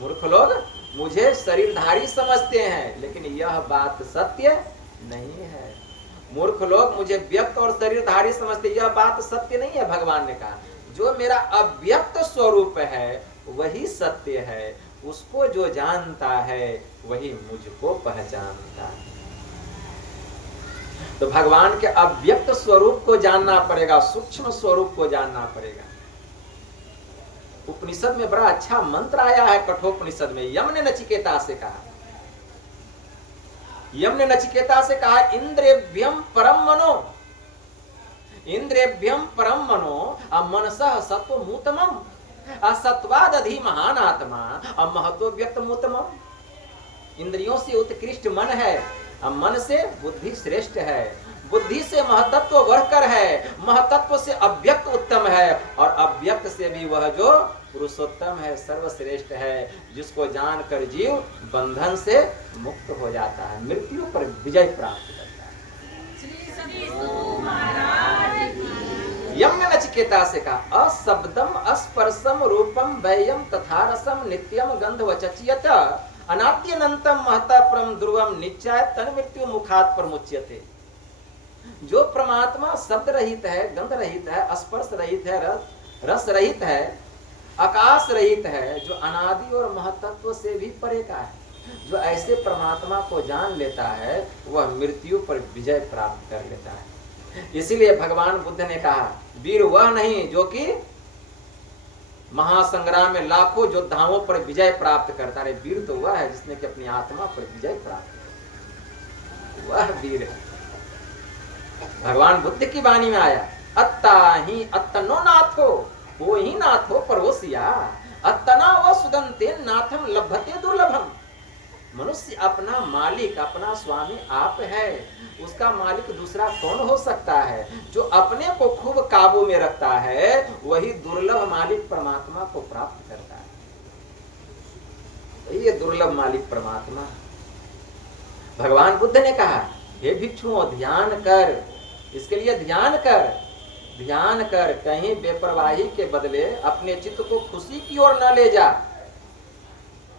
मूर्ख लोग मुझे शरीरधारी समझते हैं, लेकिन यह बात सत्य नहीं है। मूर्ख लोग मुझे व्यक्त और शरीरधारी समझते, यह बात सत्य नहीं है। भगवान ने कहा, जो मेरा अव्यक्त स्वरूप है वही सत्य है, उसको जो जानता है वही मुझको पहचानता है। तो भगवान के अव्यक्त स्वरूप को जानना पड़ेगा, सूक्ष्म स्वरूप को जानना पड़ेगा। उपनिषद में बड़ा अच्छा मंत्र आया है, कठोपनिषद में। यम ने नचिकेता से कहा, यम ने नचिकेता से कहा इंद्रेभ्यम परम मनो, इंद्रेभ्यम परम मनो मनसः सत्वमूतमम असत्वादधि महान आत्मा महत्व व्यक्तमूतमम। इंद्रियों से उत्कृष्ट मन है, मन से बुद्धि श्रेष्ठ है, बुद्धि से महतत्व बढ़कर है, महतत्व से अव्यक्त उत्तम है, और अव्यक्त से भी वह जो पुरुषोत्तम है, सर्वश्रेष्ठ है, जिसको जानकर जीव बंधन से मुक्त हो जाता है, मृत्यु पर विजय प्राप्त करता है। यम ने नचिकेता से कहा अशब्दम अस्पर्शम रूपम वयम तथा रसम नित्यम गंधवचच्यत अनाद्यनंतम महता परम ध्रुवम निश्चय तन मृत्यु मुखात प्रमुच्यते। जो परमात्मा शब्द रहित है, गंध रहित है, स्पर्श रहित है, रस रहित है, आकाश रहित है, जो अनादि और महतत्व से भी परे का है, जो ऐसे परमात्मा को जान लेता है वह मृत्यु पर विजय प्राप्त कर लेता है। इसीलिए भगवान बुद्ध ने कहा वीर वह नहीं जो कि महासंग्राम में लाखों योद्धाओं पर विजय प्राप्त करता है, वीर तो वह है जिसने कि अपनी आत्मा पर विजय प्राप्त किया, वह वीर है। भगवान बुद्ध की वाणी में आया अत्ता ही अत्तनो नाथो, वो ही नाथो परोसिया अत्तना व सुदंते नाथम लभते दुर्लभम। मनुष्य अपना मालिक, अपना स्वामी आप है, उसका मालिक दूसरा कौन हो सकता है? जो अपने को खूब काबू में रखता है वही दुर्लभ मालिक परमात्मा को प्राप्त करता है। ये दुर्लभ मालिक परमात्मा। भगवान बुद्ध ने कहा हे भिक्षुओं ध्यान कर, इसके लिए ध्यान कर, ध्यान कर, कहीं बेपरवाही के बदले अपने चित्त को खुशी की ओर न ले जा,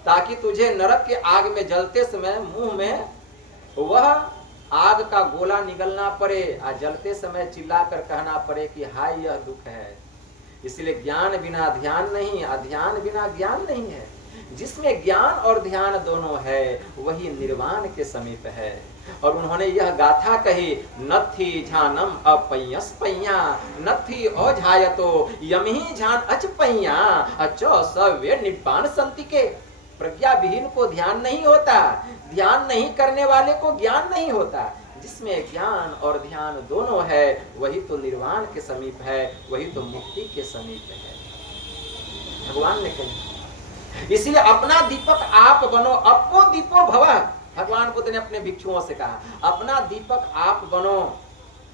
ताकि तुझे नरक के आग में जलते समय मुंह में वह आग का गोला निगलना पड़े और जलते समय चिल्लाकर कहना पड़े कि हाय यह दुख है। इसलिए ज्ञान बिना ध्यान नहीं, अध्यान बिना ज्ञान नहीं है। जिसमें ज्ञान और ध्यान दोनों है वही निर्वाण के समीप है। और उन्होंने यह गाथा कही नथी झानम अपयस पैया नथी अझायतो यमही झान अचपैया अचो सव्य निब्बान संतिके। प्रज्ञा विहीन को ध्यान नहीं होता, ध्यान नहीं करने वाले को ज्ञान नहीं होता। जिसमें ज्ञान और ध्यान दोनों है वही तो निर्वाण के समीप है, वही तो मुक्ति के समीप है। भगवान ने कहा इसलिए अपना दीपक आप बनो, अपो दीपो भवः। भगवान बुद्ध ने अपने भिक्षुओं से कहा अपना दीपक आप बनो।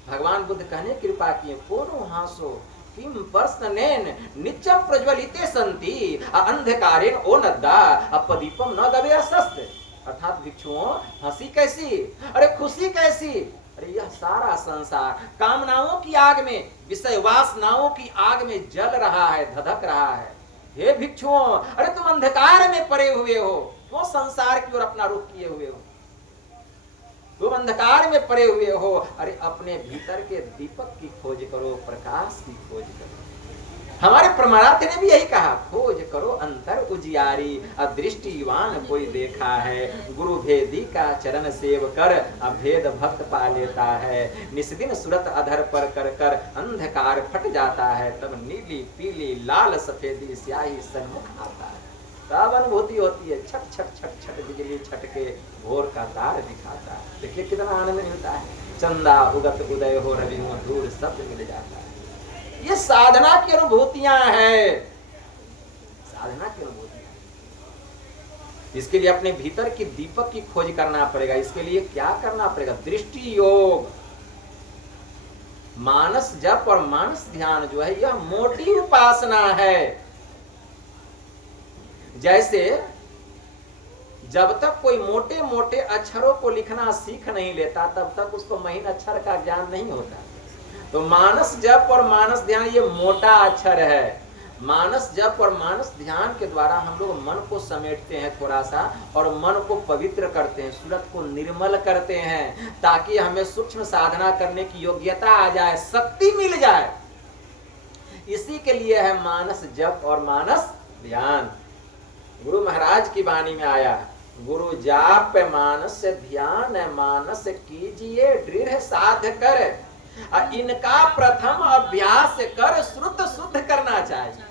भगवान बुद्ध कहने कृपा किए कोनो हासो किम पर्सनेन नित्यम प्रज्वलिते संति अंधकारेण ओ नद्दा अपदीपम न गवे शस्त्र। अर्थात भिक्षुओं हंसी कैसी, अरे खुशी कैसी, अरे यह सारा संसार कामनाओं की आग में, विषय वासनाओं की आग में जल रहा है, धधक रहा है। हे भिक्षुओं अरे तुम अंधकार में पड़े हुए हो, क्यों संसार की ओर अपना रुख किए हुए हो? तुम अंधकार में पड़े हुए हो, अरे अपने भीतर के दीपक की खोज करो, प्रकाश की खोज करो। हमारे प्रमाणार्थ ने भी यही कहा खोज करो अंतर उजियारी अदृष्टिवान कोई देखा है, गुरु भेदी का चरण सेव कर अभेद भक्त पा लेता है। निस्दिन सूरत अधर पर कर कर अंधकार फट जाता है, तब नीली पीली लाल सफेदी स्याही सन्मुख आता है। तब अनुभूति होती है छट छट छट छट बिजली छटके भोर का तार दिखाता है। देखिए कितना आनंद मिलता है। चंदा उगत उदय हो रवि हो दूर शब्द मिल जाता है। ये साधना की अनुभूतियां हैं, साधना की अनुभूतियां। इसके लिए अपने भीतर की दीपक की खोज करना पड़ेगा। इसके लिए क्या करना पड़ेगा? दृष्टि योग, मानस जप और मानस ध्यान जो है यह मोटी उपासना है। जैसे जब तक कोई मोटे मोटे अक्षरों को लिखना सीख नहीं लेता तब तक उसको महीन अक्षर का ज्ञान नहीं होता। तो मानस जप और मानस ध्यान ये मोटा अक्षर है। मानस जप और मानस ध्यान के द्वारा हम लोग मन को समेटते हैं थोड़ा सा और मन को पवित्र करते हैं, सूरत को निर्मल करते हैं, ताकि हमें सूक्ष्म साधना करने की योग्यता आ जाए, शक्ति मिल जाए। इसी के लिए है मानस जप और मानस ध्यान। गुरु महाराज की वाणी में आया गुरु जाप मानस ध्यान मानस कीजिए दृढ़ साध कर, इनका प्रथम अभ्यास कर श्रुत शुद्ध करना चाहिए।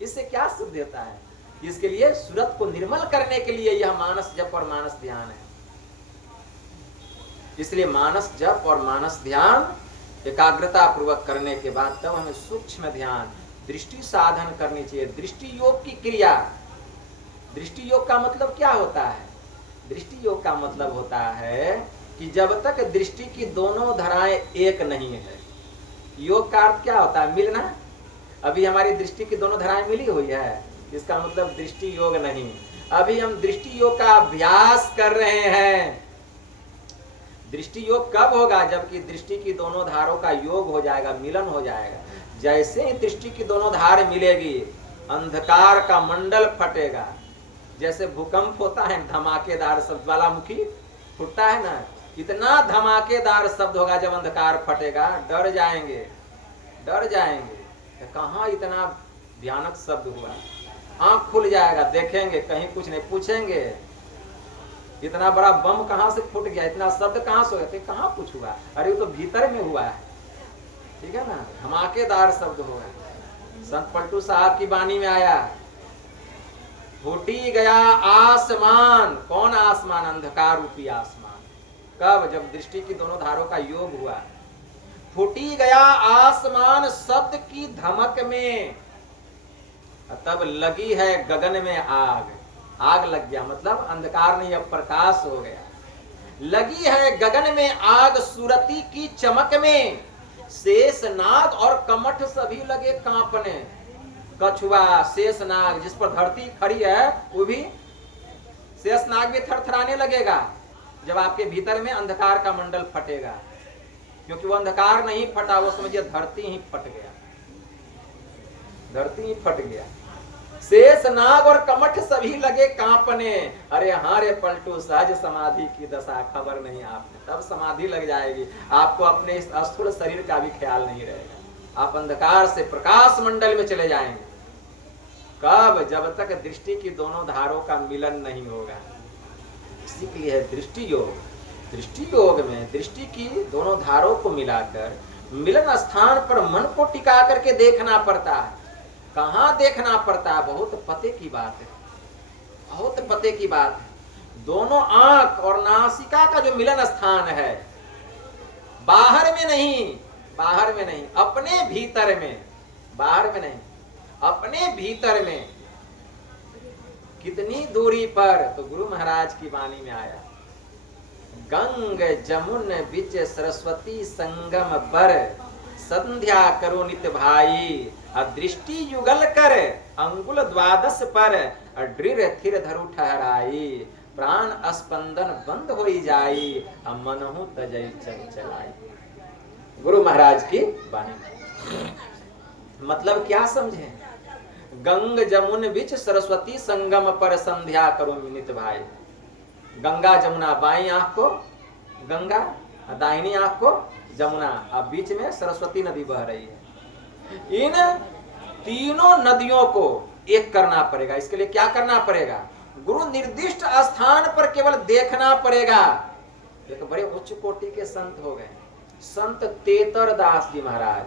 इससे क्या शुद्ध होता है? इसके लिए सूरत को निर्मल करने के लिए यह मानस जप और मानस ध्यान है। इसलिए मानस जप और मानस ध्यान एकाग्रता पूर्वक करने के बाद तब हमें सूक्ष्म ध्यान दृष्टि साधन करनी चाहिए। दृष्टि योग की क्रिया, दृष्टि योग का मतलब क्या होता है? दृष्टि योग का मतलब होता है कि जब तक दृष्टि की दोनों धाराएं एक नहीं है, योग का अर्थ क्या होता है? मिलना। अभी हमारी दृष्टि की दोनों धाराएं मिली हुई है, इसका मतलब दृष्टि योग नहीं। अभी हम दृष्टि योग का अभ्यास कर रहे हैं। दृष्टि योग कब होगा? जबकि दृष्टि की दोनों धारों का योग हो जाएगा, मिलन हो जाएगा। जैसे ही दृष्टि की दोनों धार मिलेगी, अंधकार का मंडल फटेगा। जैसे भूकंप होता है, धमाकेदार शब्द, ज्वालामुखी फूटता है ना, इतना धमाकेदार शब्द होगा जब अंधकार फटेगा, डर जाएंगे, डर जाएंगे। कहाँ इतना भयानक शब्द हुआ? आंख खुल जाएगा, देखेंगे कहीं कुछ नहीं, पूछेंगे इतना बड़ा बम कहाँ से फूट गया, इतना शब्द कहाँ से हो गया? कहाँ कुछ हुआ? अरे वो तो भीतर में हुआ है, ठीक है ना, धमाकेदार शब्द होगा। संत पलटू साहब की वाणी में आया, फूटी गया आसमान। कौन आसमान? अंधकार रूपी आसमान। कब? जब दृष्टि की दोनों धारों का योग हुआ। फूटी गया आसमान शब्द की धमक में, तब लगी है गगन में आग। आग लग गया मतलब अंधकार नहीं, अब प्रकाश हो गया। लगी है गगन में आग सुरती की चमक में, शेष नाग और कमठ सभी लगे कांपने। कछुआ, शेष नाग, जिस पर धरती खड़ी है वो भी, शेष नाग भी थरथराने लगेगा जब आपके भीतर में अंधकार का मंडल फटेगा। क्योंकि वो अंधकार नहीं फटा, वो समझिए धरती ही फट गया, धरती ही फट गया। शेष नाग और कमठ सभी लगे कांपने। अरे हाँ रे पलटू, सहज समाधि की दशा खबर नहीं आपने, तब समाधि लग जाएगी, आपको अपने इस स्थूल शरीर का भी ख्याल नहीं रहेगा, आप अंधकार से प्रकाश मंडल में चले जाएंगे। कब? जब तक दृष्टि की दोनों धारों का मिलन नहीं होगा। इसीलिए है दृष्टि योग। दृष्टि योग में दृष्टि की दोनों धारों को मिलाकर मिलन स्थान पर मन को टिका करके देखना पड़ता है। कहाँ देखना पड़ता है? बहुत पते की बात है, बहुत पते की बात है। दोनों आंख और नासिका का जो मिलन स्थान है, बाहर में नहीं, बाहर में नहीं, अपने भीतर में, बाहर में नहीं, अपने भीतर में। कितनी दूरी पर? तो गुरु महाराज की वाणी में आया, गंग जमुन बिच सरस्वती संगम बर, संध्या करो नित भाई, दृष्टि युगल कर अंगुल द्वादश पर, दृढ़ थिर धरु ठहराई, प्राण स्पंदन बंद हो जाई, मनहु तजई चंचलाई। गुरु महाराज की वाणी। मतलब क्या समझे? गंग जमुन बिच सरस्वती संगम पर, संध्या करो नित भाई। गंगा जमुना, बाईं आंख को गंगा, दाहिनी आंख को जमुना, अब बीच में सरस्वती नदी बह रही है। इन तीनों नदियों को एक करना पड़ेगा। इसके लिए क्या करना पड़ेगा? गुरु निर्दिष्ट स्थान पर केवल देखना पड़ेगा। एक बड़े उच्च कोटि के संत हो गए, संत तेतर दास जी महाराज,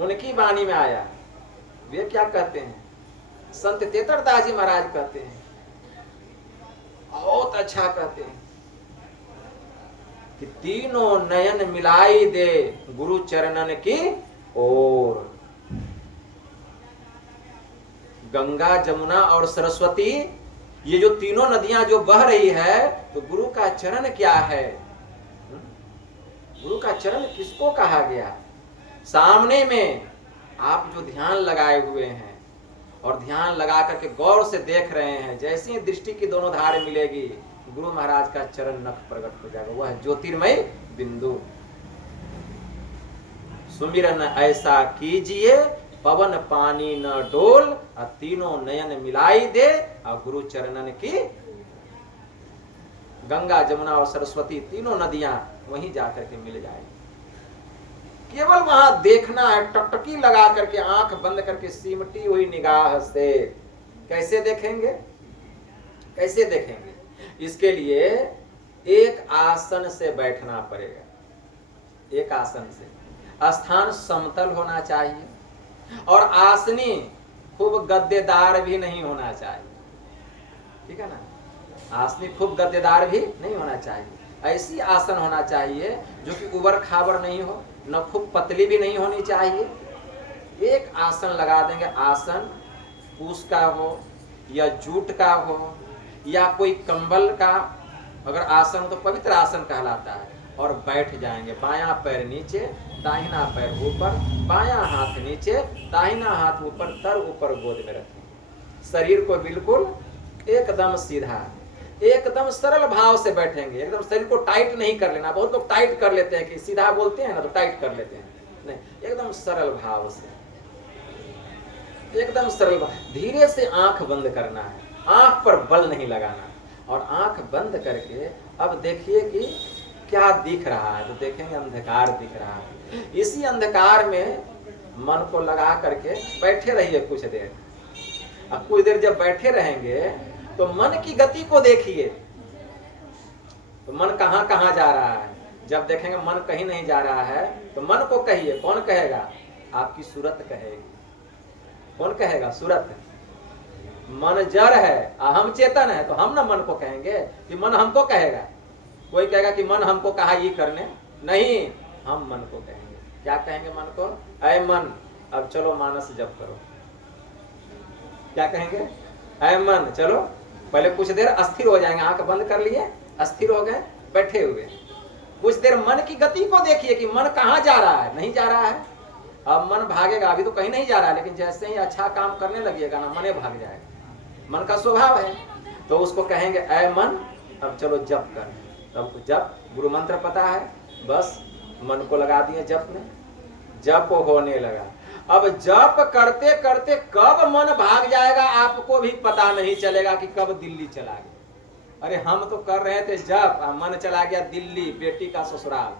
उनकी वाणी में आया। वे क्या कहते हैं? संत तेतर दास जी महाराज कहते हैं, बहुत अच्छा कहते हैं कि तीनों नयन मिलाई दे गुरु चरणन की ओर। गंगा, जमुना और सरस्वती, ये जो तीनों नदियां जो बह रही है, तो गुरु का चरण क्या है? गुरु का चरण किसको कहा गया? सामने में आप जो ध्यान लगाए हुए हैं और ध्यान लगा करके गौर से देख रहे हैं, जैसे ही दृष्टि की दोनों धार मिलेगी, गुरु महाराज का चरण नख प्रकट हो जाएगा। वह ज्योतिर्मय बिंदु। सुमिरन ऐसा कीजिए पवन पानी न डोल, तीनों नयन मिलाई दे गुरु चरणन की। गंगा, जमुना और सरस्वती तीनों नदियां वहीं जाकर के मिल जाएगी। केवल वहां देखना है, टकटकी लगा करके, आंख बंद करके, सिमटी हुई निगाह से। कैसे देखेंगे? कैसे देखेंगे? इसके लिए एक आसन से बैठना पड़ेगा। एक आसन से स्थान समतल होना चाहिए, और आसनी खूब गद्देदार भी नहीं होना चाहिए, ठीक है ना? आसनी खूब गद्देदार भी नहीं होना चाहिए। ऐसी आसन होना चाहिए जो कि उबर खाबर नहीं हो, न खूब पतली भी नहीं होनी चाहिए। एक आसन लगा देंगे, आसन पूस का हो या जूट का हो या कोई कंबल का अगर आसन तो पवित्र आसन कहलाता है, और बैठ जाएंगे। बायां पैर नीचे, दाहिना पैर ऊपर, बायां हाथ नीचे, दाहिना हाथ ऊपर, तर ऊपर गोद में रखें। शरीर को बिल्कुल एकदम सीधा, एकदम सरल भाव से बैठेंगे। एकदम शरीर को टाइट नहीं कर लेना। बहुत लोग टाइट कर लेते हैं कि सीधा बोलते हैं ना तो टाइट कर लेते हैं, नहीं, एकदम सरल भाव से, एकदम सरल भाव। धीरे से आंख बंद करना है, आंख पर बल नहीं लगाना। और आंख बंद करके अब देखिए कि क्या दिख रहा है, तो देखेंगे अंधकार दिख रहा है। इसी अंधकार में मन को लगा करके बैठे रहिए कुछ देर। अब कुछ देर जब बैठे रहेंगे तो मन की गति को देखिए, तो मन कहां कहां जा रहा है। जब देखेंगे मन कहीं नहीं जा रहा है तो मन को कहिए। कौन कहेगा? आपकी सूरत कहेगी। कौन कहेगा? सूरत। मन जड़ है, अहम चेतन है, तो हम ना मन को कहेंगे कि मन हमको कहेगा। कोई कहेगा कि मन हमको कहा ये करने, नहीं, हम मन को कहेंगे। क्या कहेंगे मन को? ऐ मन, अब चलो मानस जप करो। क्या कहेंगे? ऐ मन, चलो। पहले कुछ देर अस्थिर हो जाएंगे, आंख बंद कर लिए, अस्थिर हो गए, बैठे हुए। कुछ देर मन की गति को देखिए कि मन कहाँ जा रहा है। नहीं जा रहा है, अब मन भागेगा। अभी तो कहीं नहीं जा रहा है, लेकिन जैसे ही अच्छा काम करने लगेगा ना, मने भाग जाएगा। मन का स्वभाव है। तो उसको कहेंगे ऐ मन, अब चलो जप कर। अब जप, गुरु मंत्र पता है, बस मन को लगा दिए जप में, जप होने लगा। अब जप करते करते कब मन भाग जाएगा आपको भी पता नहीं चलेगा कि कब दिल्ली चला गया। अरे हम तो कर रहे थे जप, मन चला गया दिल्ली, बेटी का ससुराल।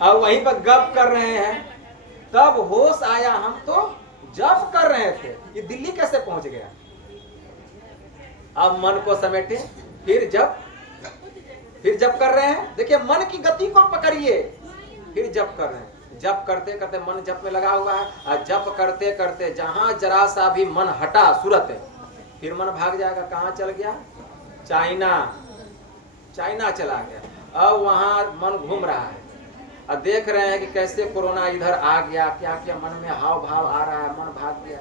अब वहीं पर गप कर रहे हैं, तब होश आया हम तो जप कर रहे थे, ये दिल्ली कैसे पहुंच गया। अब मन को समेटे, फिर जप कर रहे हैं। देखिए मन की गति को पकड़िए, फिर जप कर रहे हैं। जप करते करते मन जप में लगा हुआ है, और जप करते करते जहां जरा सा भी मन हटा सूरत, फिर मन भाग जाएगा। कहां चल गया? चाइना चला गया। अब वहां मन घूम रहा है, और देख रहे हैं कि कैसे कोरोना इधर आ गया, क्या क्या मन में हाव भाव आ रहा है, मन भाग गया।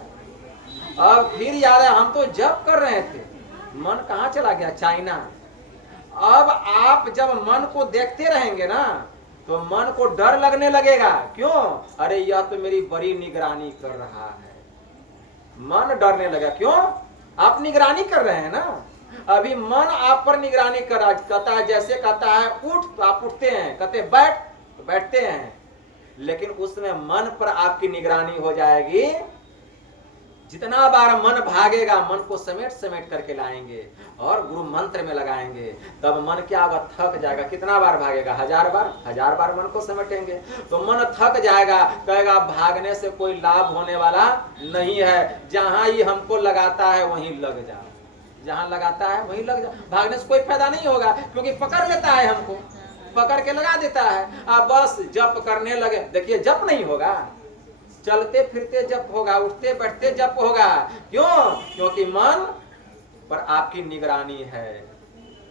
अब फिर याद है हम तो जप कर रहे थे, मन कहां चला गया? चाइना। अब आप जब मन को देखते रहेंगे ना तो मन को डर लगने लगेगा। क्यों? अरे यह तो मेरी बड़ी निगरानी कर रहा है। मन डरने लगा। क्यों? आप निगरानी कर रहे हैं ना। अभी मन आप पर निगरानी कर रहा, कहता है, जैसे कहता है उठ तो आप उठते हैं, कहते बैठ तो बैठते हैं। लेकिन उसमें मन पर आपकी निगरानी हो जाएगी। जितना बार मन भागेगा, मन को समेट समेट करके लाएंगे और गुरु मंत्र में लगाएंगे, तब मन क्या होगा? थक जाएगा। कितना बार भागेगा? 1000 बार। 1000 बार मन को समेटेंगे तो मन थक जाएगा, कहेगा भागने से कोई लाभ होने वाला नहीं है, जहां ही हमको लगाता है वहीं लग जाओ, जहां लगाता है वहीं लग जाओ। भागने से कोई फायदा नहीं होगा, क्योंकि पकड़ लेता है, हमको पकड़ के लगा देता है। आप बस जप करने लगे। देखिए जप नहीं होगा, चलते फिरते जप होगा, उठते बैठते जप होगा। क्यों? क्योंकि मन पर आपकी निगरानी है।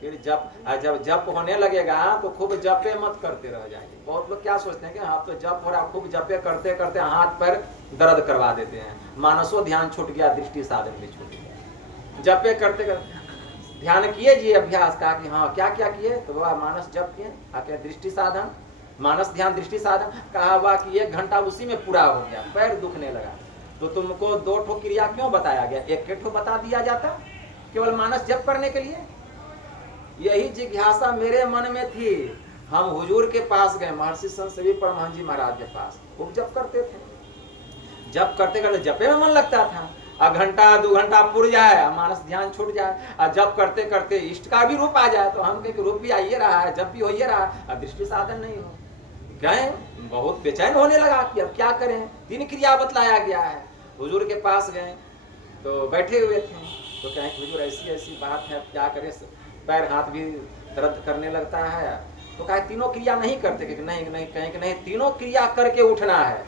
फिर जब जप होने लगेगा तो खूब जपे मत करते रह जाएंगे। बहुत लोग क्या सोचते हैं कि आप तो जप हो रहा, खूब जपे करते करते हाथ पर दर्द करवा देते हैं। मानसो ध्यान छूट गया, दृष्टि साधन भी छूट गया। जपे करते करते ध्यान किए जी, अभ्यास का कि हाँ क्या क्या किए, तो बाबा मानस जप किए, क्या दृष्टि साधन, मानस ध्यान दृष्टि साधन। कहा हुआ कि 1 घंटा उसी में पूरा हो गया, पैर दुखने लगा, तो तुमको 2 ठो क्रिया क्यों बताया गया? 1 ठो बता दिया जाता केवल मानस जप करने के लिए। यही जिज्ञासा मेरे मन में थी। हम हुजूर के पास गए, महर्षि संत सेवी परमहंस जी महाराज के पास, खूब जप करते थे। जप करते करते जपे में मन लगता था। 1 घंटा 2 घंटा पुर जाए, मानस ध्यान छूट जाए, और जप करते करते इष्ट का भी रूप आ जाए, तो हम कहे रूप भी आइए रहा है, जब भी हो रहा है, दृष्टि साधन नहीं हो। गए, बहुत बेचैन होने लगा कि अब क्या करें। 3 क्रिया बतलाया गया है। हुजूर के पास गए तो बैठे हुए थे, तो कहें हुजूर ऐसी ऐसी बात है, क्या करें, पैर हाथ भी दर्द करने लगता है। तो कहे 3 क्रिया नहीं करते? कि नहीं नहीं, कहें कि नहीं, 3 क्रिया करके उठना है।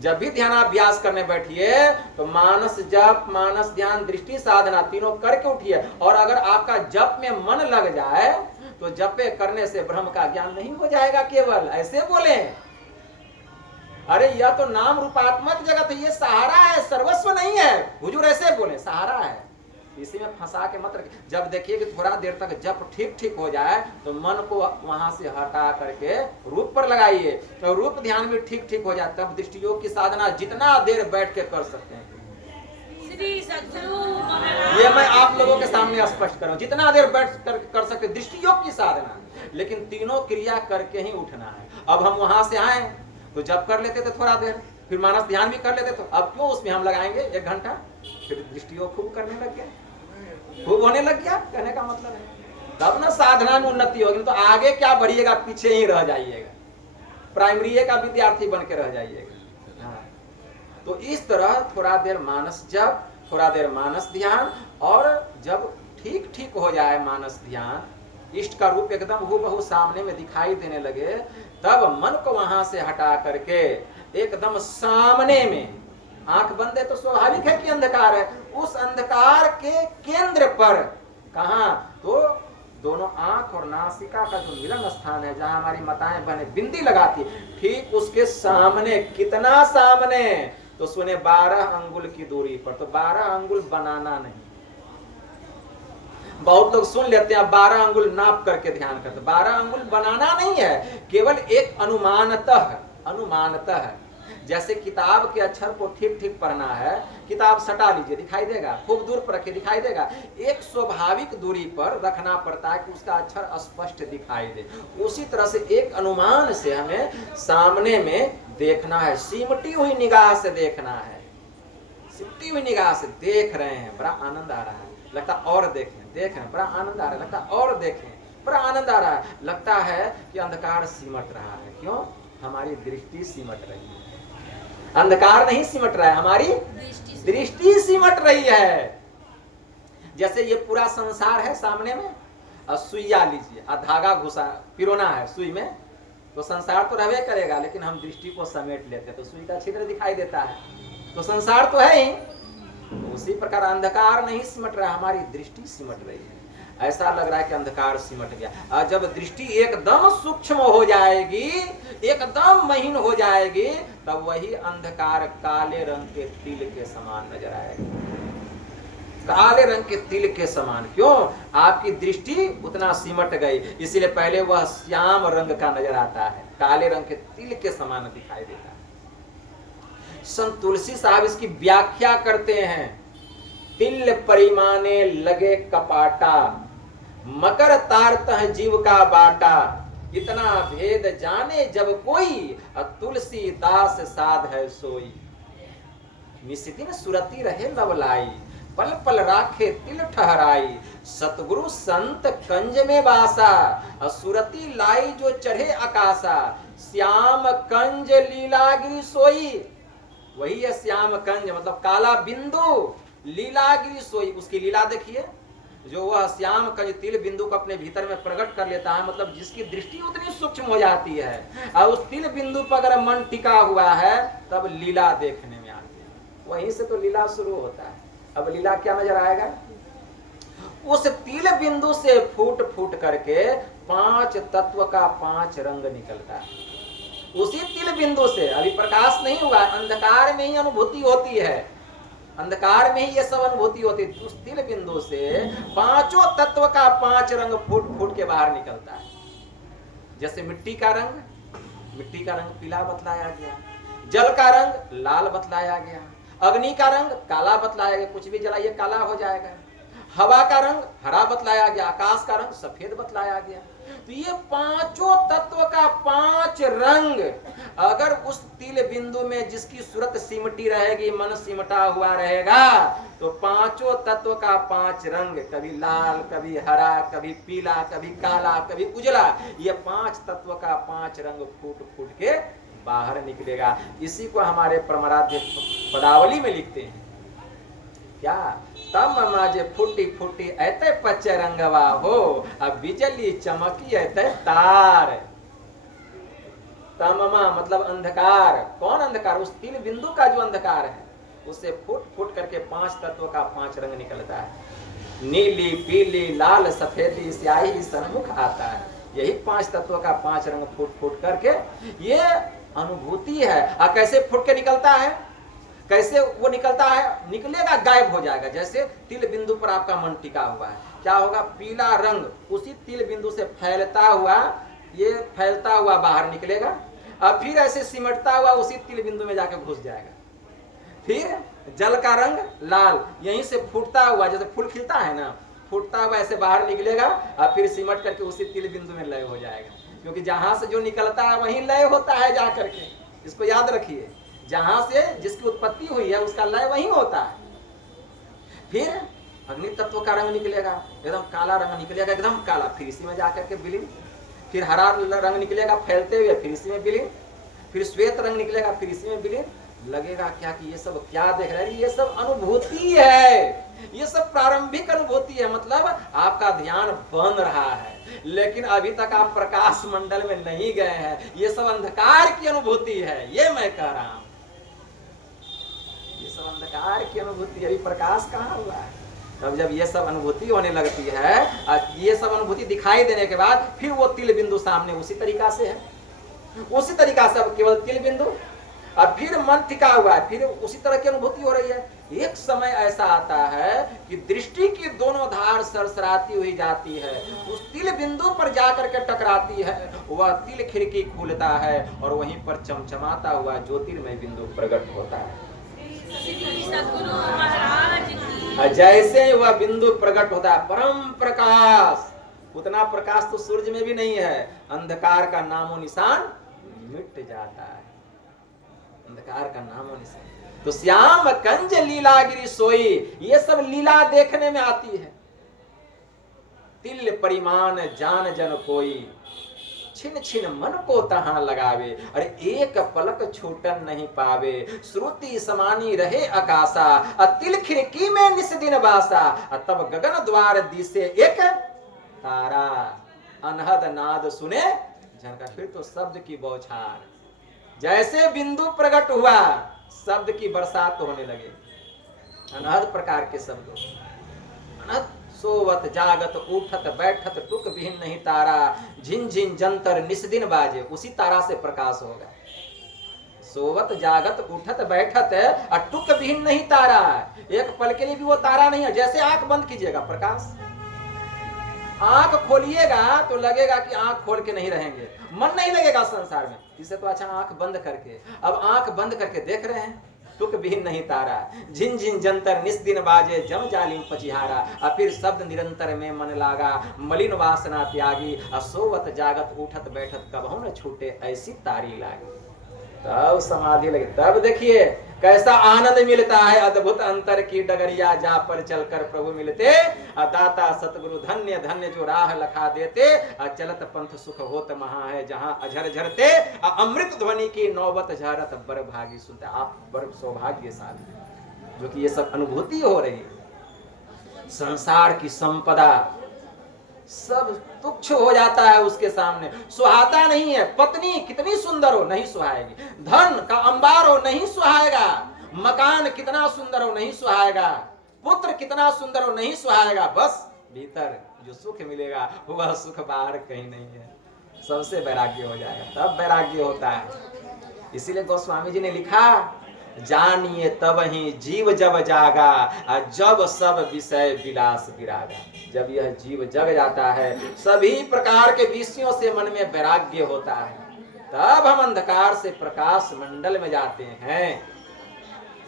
जब भी ध्यानाभ्यास करने बैठिए तो मानस जप, मानस ध्यान, दृष्टि साधना, तीनों करके उठिए। और अगर आपका जप में मन लग जाए तो जपे करने से ब्रह्म का ज्ञान नहीं हो जाएगा केवल, ऐसे बोले। अरे यह तो नाम रूपात्मक जगत है, ये सहारा है, सर्वस्व नहीं है। हुजूर ऐसे बोले सहारा है, इसी में फंसा के मत रखिए। जब देखिए कि थोड़ा देर तक जप ठीक हो जाए तो मन को वहां से हटा करके रूप पर लगाइए, तो रूप ध्यान भी ठीक हो जाए, तब दृष्टि योग की साधना जितना देर बैठ के कर सकते हैं। ये मैं आप लोगों के सामने स्पष्ट करूं, जितना देर बैठ कर सकते दृष्टि योग की साधना, लेकिन तीनों क्रिया करके ही उठना है। अब हम वहां से आए तो जप कर लेते थे थोड़ा देर, फिर मानस ध्यान भी कर लेते, तो अब क्यों उसमें हम लगाएंगे 1 घंटा, फिर दृष्टि योग खूब करने लग गया, खूब होने लग गया। कहने का मतलब है तब ना साधना में उन्नति होगी, तो आगे क्या बढ़िएगा, पीछे ही रह जाइएगा, प्राइमरी का विद्यार्थी बन के रह जाइएगा। हाँ। तो इस तरह थोड़ा देर मानस जप, थोड़ा देर मानस ध्यान, और जब ठीक हो जाए मानस ध्यान, इष्ट का रूप एकदम हूबहू सामने में दिखाई देने लगे, तब मन को वहां से हटा करके एकदम सामने में, आंख बंद है तो स्वाभाविक है कि अंधकार है, उस अंधकार के केंद्र पर, कहां, तो दोनों आंख और नासिका का जो मिलन स्थान है, जहां हमारी माताएं बहने बिंदी लगाती है, ठीक उसके सामने, कितना सामने, तो सुने 12 अंगुल की दूरी पर। तो 12 अंगुल बनाना नहीं, बहुत लोग सुन लेते हैं 12 अंगुल नाप करके ध्यान करते, 12 अंगुल बनाना नहीं है, केवल एक अनुमानतः है। जैसे किताब के अक्षर को ठीक पढ़ना है, किताब सटा लीजिए दिखाई देगा, खूब दूर पर रखे दिखाई देगा, एक स्वाभाविक दूरी पर रखना पड़ता है कि उसका अक्षर स्पष्ट दिखाई दे। उसी तरह से एक अनुमान से हमें सामने में देखना है, सिमटी हुई निगाह से देखना है, सिमटी हुई निगाह से देख रहे हैं, बड़ा आनंद आ रहा है, लगता और देख रहे हैं, बड़ा आनंद आ रहा है, लगता और देखें, बड़ा आनंद आ रहा है, लगता है कि अंधकार सिमट रहा है। क्यों? हमारी दृष्टि सिमट रही है, अंधकार नहीं सिमट रहा है, हमारी दृष्टि सिमट रही है। जैसे ये पूरा संसार है सामने में, और सुइया लीजिए, धागा घुसा पिरोना है सुई में, तो संसार तो रहवे करेगा, लेकिन हम दृष्टि को समेट लेते हैं तो सुई का छिद्र दिखाई देता है, तो संसार तो है ही। तो उसी प्रकार अंधकार नहीं सिमट रहा, हमारी दृष्टि सिमट रही है। ऐसा लग रहा है कि अंधकार सिमट गया, और जब दृष्टि एकदम सूक्ष्म हो जाएगी, एकदम महीन हो जाएगी, तब वही अंधकार काले रंग के तिल के समान नजर आएगा, काले रंग के तिल के समान। क्यों? आपकी दृष्टि उतना सिमट गई, इसीलिए पहले वह श्याम रंग का नजर आता है, काले रंग के तिल के समान दिखाई देता है। संत तुलसी साहब इसकी व्याख्या करते हैं, तिल परिमाने लगे कपाटा, मकर तारतः जीव का बाटा, इतना भेद जाने जब कोई, तुलसी दास साध है सोई। निस्दिन सुरती रहे लवलाई, पल पल राखे तिल ठहराई, सतगुरु संत कंज में वासा, सुरती लाई जो चढ़े आकाशा, श्याम कंज लीलागिरी सोई। वही है श्याम कंज, मतलब काला बिंदु, लीलागिरी सोई, उसकी लीला देखिए, जो वह श्याम कंज तिल बिंदु को अपने भीतर में प्रकट कर लेता है, मतलब जिसकी दृष्टि उतनी सूक्ष्म हो जाती है, और उस तिल बिंदु पर अगर मन टिका हुआ है तब लीला देखने में आती है, वहीं से तो लीला शुरू होता है। अब लीला क्या नजर आएगा? उस तिल बिंदु से फूट फूट करके 5 तत्व का 5 रंग निकलता है, उसी तिल बिंदु से। अभी प्रकाश नहीं हुआ, अंधकार में ही अनुभूति होती है, अंधकार में ही ये सब अनुभूति होती है। उस तिल बिंदु से 5 तत्व का 5 रंग फूट फूट के बाहर निकलता है। जैसे मिट्टी का रंग पीला बतलाया गया, जल का रंग लाल बतलाया गया, अग्नि का रंग काला बतलाया गया, कुछ भी जलाइए काला हो जाएगा, हवा का रंग हरा बतलाया गया, आकाश का रंग सफेद बतलाया गया। तो ये 5 तत्व का 5 रंग, अगर उस तिल बिंदु में जिसकी सूरत सिमटी रहेगी, मन सिमटा हुआ रहेगा, तो 5 तत्व का 5 रंग, कभी लाल, कभी हरा, कभी पीला, कभी काला, कभी उजला, ये 5 तत्व का 5 रंग फूट फूट के बाहर निकलेगा। इसी को हमारे परमाराध्य पदावली में लिखते हैं, क्या? तम माजे फूटी फूटी ऐते पच्चे रंगवा हो, अब बिजली चमकी ऐते तार। तममा मतलब अंधकार, कौन अंधकार? उस तिल बिंदु का जो अंधकार है, उससे फूट फूट करके 5 तत्व का 5 रंग निकलता है। नीली पीली लाल सफेदी स्याही सन्मुख आता है। यही 5 तत्वों का 5 रंग फूट फूट करके ये अनुभूति है। और कैसे फूट के निकलता है, कैसे वो निकलता है, निकलेगा गायब हो जाएगा। जैसे तिल बिंदु पर आपका मन टिका हुआ है, क्या होगा, पीला रंग उसी तिल बिंदु से फैलता हुआ, ये फैलता हुआ बाहर निकलेगा और फिर ऐसे सिमटता हुआ उसी तिल बिंदु में जाकर घुस जाएगा। फिर जल का रंग लाल यहीं से फूटता हुआ, जैसे फूल खिलता है ना, फूटता हुआ ऐसे बाहर निकलेगा और फिर सिमट करके उसी तिल बिंदु में लय हो जाएगा। क्योंकि जहां से जो निकलता है वहीं लय होता है जा करके, इसको याद रखिए। जहां से जिसकी उत्पत्ति हुई है उसका लय वहीं होता है। फिर अग्नि तत्व का रंग निकलेगा, एकदम काला रंग निकलेगा, एकदम काला, फिर इसी में जाकर के विलीन। फिर हरा रंग निकलेगा फैलते हुए, फिर इसी में विलीन। फिर श्वेत रंग निकलेगा, फिर इसी में विलीन। लगेगा क्या कि ये सब क्या देख रहे हैं, ये सब अनुभूति है, ये सब प्रारंभिक अनुभूति है। मतलब आपका ध्यान बन रहा है लेकिन अभी तक आप प्रकाश मंडल में नहीं गए हैं, ये सब अंधकार की अनुभूति है। ये मैं कह रहा हूं, ये सब अंधकार की अनुभूति, अभी प्रकाश कहाँ हुआ है। तब जब ये सब अनुभूति होने लगती है, ये सब अनुभूति दिखाई देने के बाद फिर वो तिल बिंदु सामने उसी तरीका से है, उसी तरीका से अब केवल तिल बिंदु, और फिर मन टिका हुआ है, फिर उसी तरह की अनुभूति हो रही है। एक समय ऐसा आता है कि दृष्टि की दोनों धार सरसराती हुई जाती है, उस तिल बिंदु पर जाकर के टकराती है, वह तिल खिड़की खुलता है और वहीं पर चमचमाता हुआ ज्योतिर्मय बिंदु प्रकट होता है। जैसे वह बिंदु प्रकट होता है, परम प्रकाश, उतना प्रकाश तो सूरज में भी नहीं है, अंधकार का नामो निशान मिट जाता है, अंधकार का नामो निशान। तो श्याम कंज लीलागिरी सोई, ये सब लीला देखने में आती है। तिल परिमाण जान जन कोई, छिन छिन मन को तहां लगावे, अरे एक पलक छूटन नहीं पावे, श्रुति समानी रहे आकाशा, तिल खिड़की में निस दिन बासा, तब गगन द्वार दिसे एक तारा, अनहद नाद सुने झनका। फिर तो शब्द की बौछार, जैसे बिंदु प्रकट हुआ शब्द की बरसात होने लगे, अनहद प्रकार के शब्द, अनहद सोवत जागत उठत बैठत टुक विहीन नहीं तारा, झिन झिन जंतर निस्दिन बाजे, उसी तारा से प्रकाश होगा। सोवत जागत उठत बैठत और टुक विहीन नहीं तारा, एक पल के लिए भी वो तारा नहीं है। जैसे आंख बंद कीजिएगा प्रकाश, आंख खोलिएगा तो लगेगा कि आंख खोल के नहीं रहेंगे, मन नहीं लगेगा संसार में, इससे तो अच्छा आंख बंद करके। अब आंख बंद करके देख रहे हैं, टुक विहीन नहीं तारा, झिन झिन जंतर निस्दिन बाजे, जम जालिम पचिहारा, और फिर शब्द निरंतर में मन लागा, मलिन वासना त्यागी, असोवत जागत उठत बैठत कबहू न छूटे, ऐसी तारी लागी। तब समाधि लगे, तब देखिए कैसा आनंद मिलता है, अद्भुत अंतर की डगरिया जा पर चलकर प्रभु मिलते, दाता सतगुरु धन्य धन्य जो राह लखा देते, चलत पंथ सुख होत महा है, जहां अझर झरते अमृत ध्वनि की नौबत झरत बर भागी सुनते। आप बर सौभाग्यशाली जो कि ये सब अनुभूति हो रही है। संसार की संपदा सब तुच्छ हो जाता है उसके सामने, सुहाता नहीं है। पत्नी कितनी सुंदर हो नहीं सुहाएगी, धन का अंबार हो नहीं सुहाएगा, मकान कितना सुंदर हो नहीं सुहाएगा, पुत्र कितना सुंदर हो नहीं सुहाएगा, बस भीतर जो सुख मिलेगा वह सुख बाहर कहीं नहीं है। सबसे वैराग्य हो जाएगा, तब वैराग्य होता है। इसीलिए गोस्वामी जी ने लिखा, जानिए तब ही जीव जब जागा, जब सब विषय विलास विरागा। जब यह जीव जग जाता है, सभी प्रकार के विषयों से मन में वैराग्य होता है, तब हम अंधकार से प्रकाश मंडल में जाते हैं।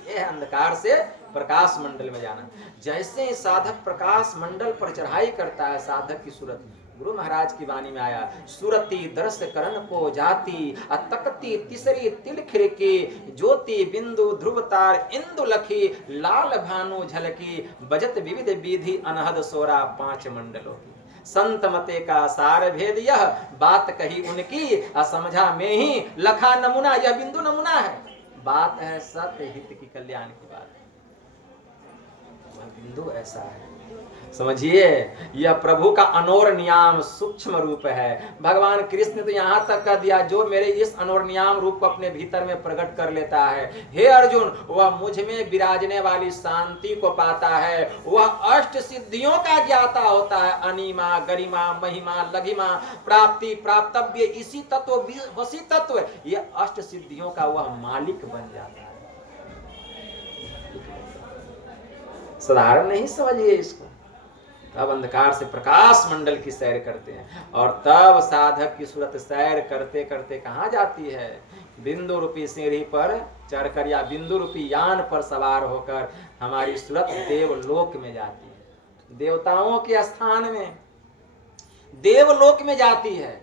यह अंधकार से प्रकाश मंडल में जाना। जैसे ही साधक प्रकाश मंडल पर चढ़ाई करता है, साधक की सूरत, गुरु महाराज की वाणी में आया, सुरती दर्श करण को जाती, तकती तीसरी तिल खिड़की, ज्योति बिंदु ध्रुव तार इंदु लखी, लाल भानु झलकी, बजत विविध विधि अनहद सोरा 5 मंडलों की। संत मते का सार भेद यह बात कही उनकी, असमझा में ही लखा नमूना। यह बिंदु नमूना है, बात है सत्य हित की कल्याण की बात। वह बिंदु ऐसा है। समझिए, यह प्रभु का अनोर नियाम सूक्ष्म रूप है। भगवान कृष्ण ने तो यहाँ तक कह दिया, जो मेरे इस अनोर नियाम रूप को अपने भीतर में प्रकट कर लेता है, हे अर्जुन, वह मुझ में विराजने वाली शांति को पाता है, वह अष्ट सिद्धियों का ज्ञाता होता है। अनिमा, गरिमा, महिमा, लघिमा, प्राप्ति, प्राप्तव्य, इसी तत्व, वसी तत्व, ये अष्ट सिद्धियों का वह मालिक बन जाता है। साधारण नहीं समझिए इसको। तब अंधकार से प्रकाश मंडल की सैर करते हैं, और तब साधक की सूरत सैर करते करते कहाँ जाती है? बिंदु रूपी सीढ़ी पर चढ़कर या बिंदु रूपी यान पर सवार होकर हमारी सूरत देवलोक में जाती है, देवताओं के स्थान में, देवलोक में जाती है,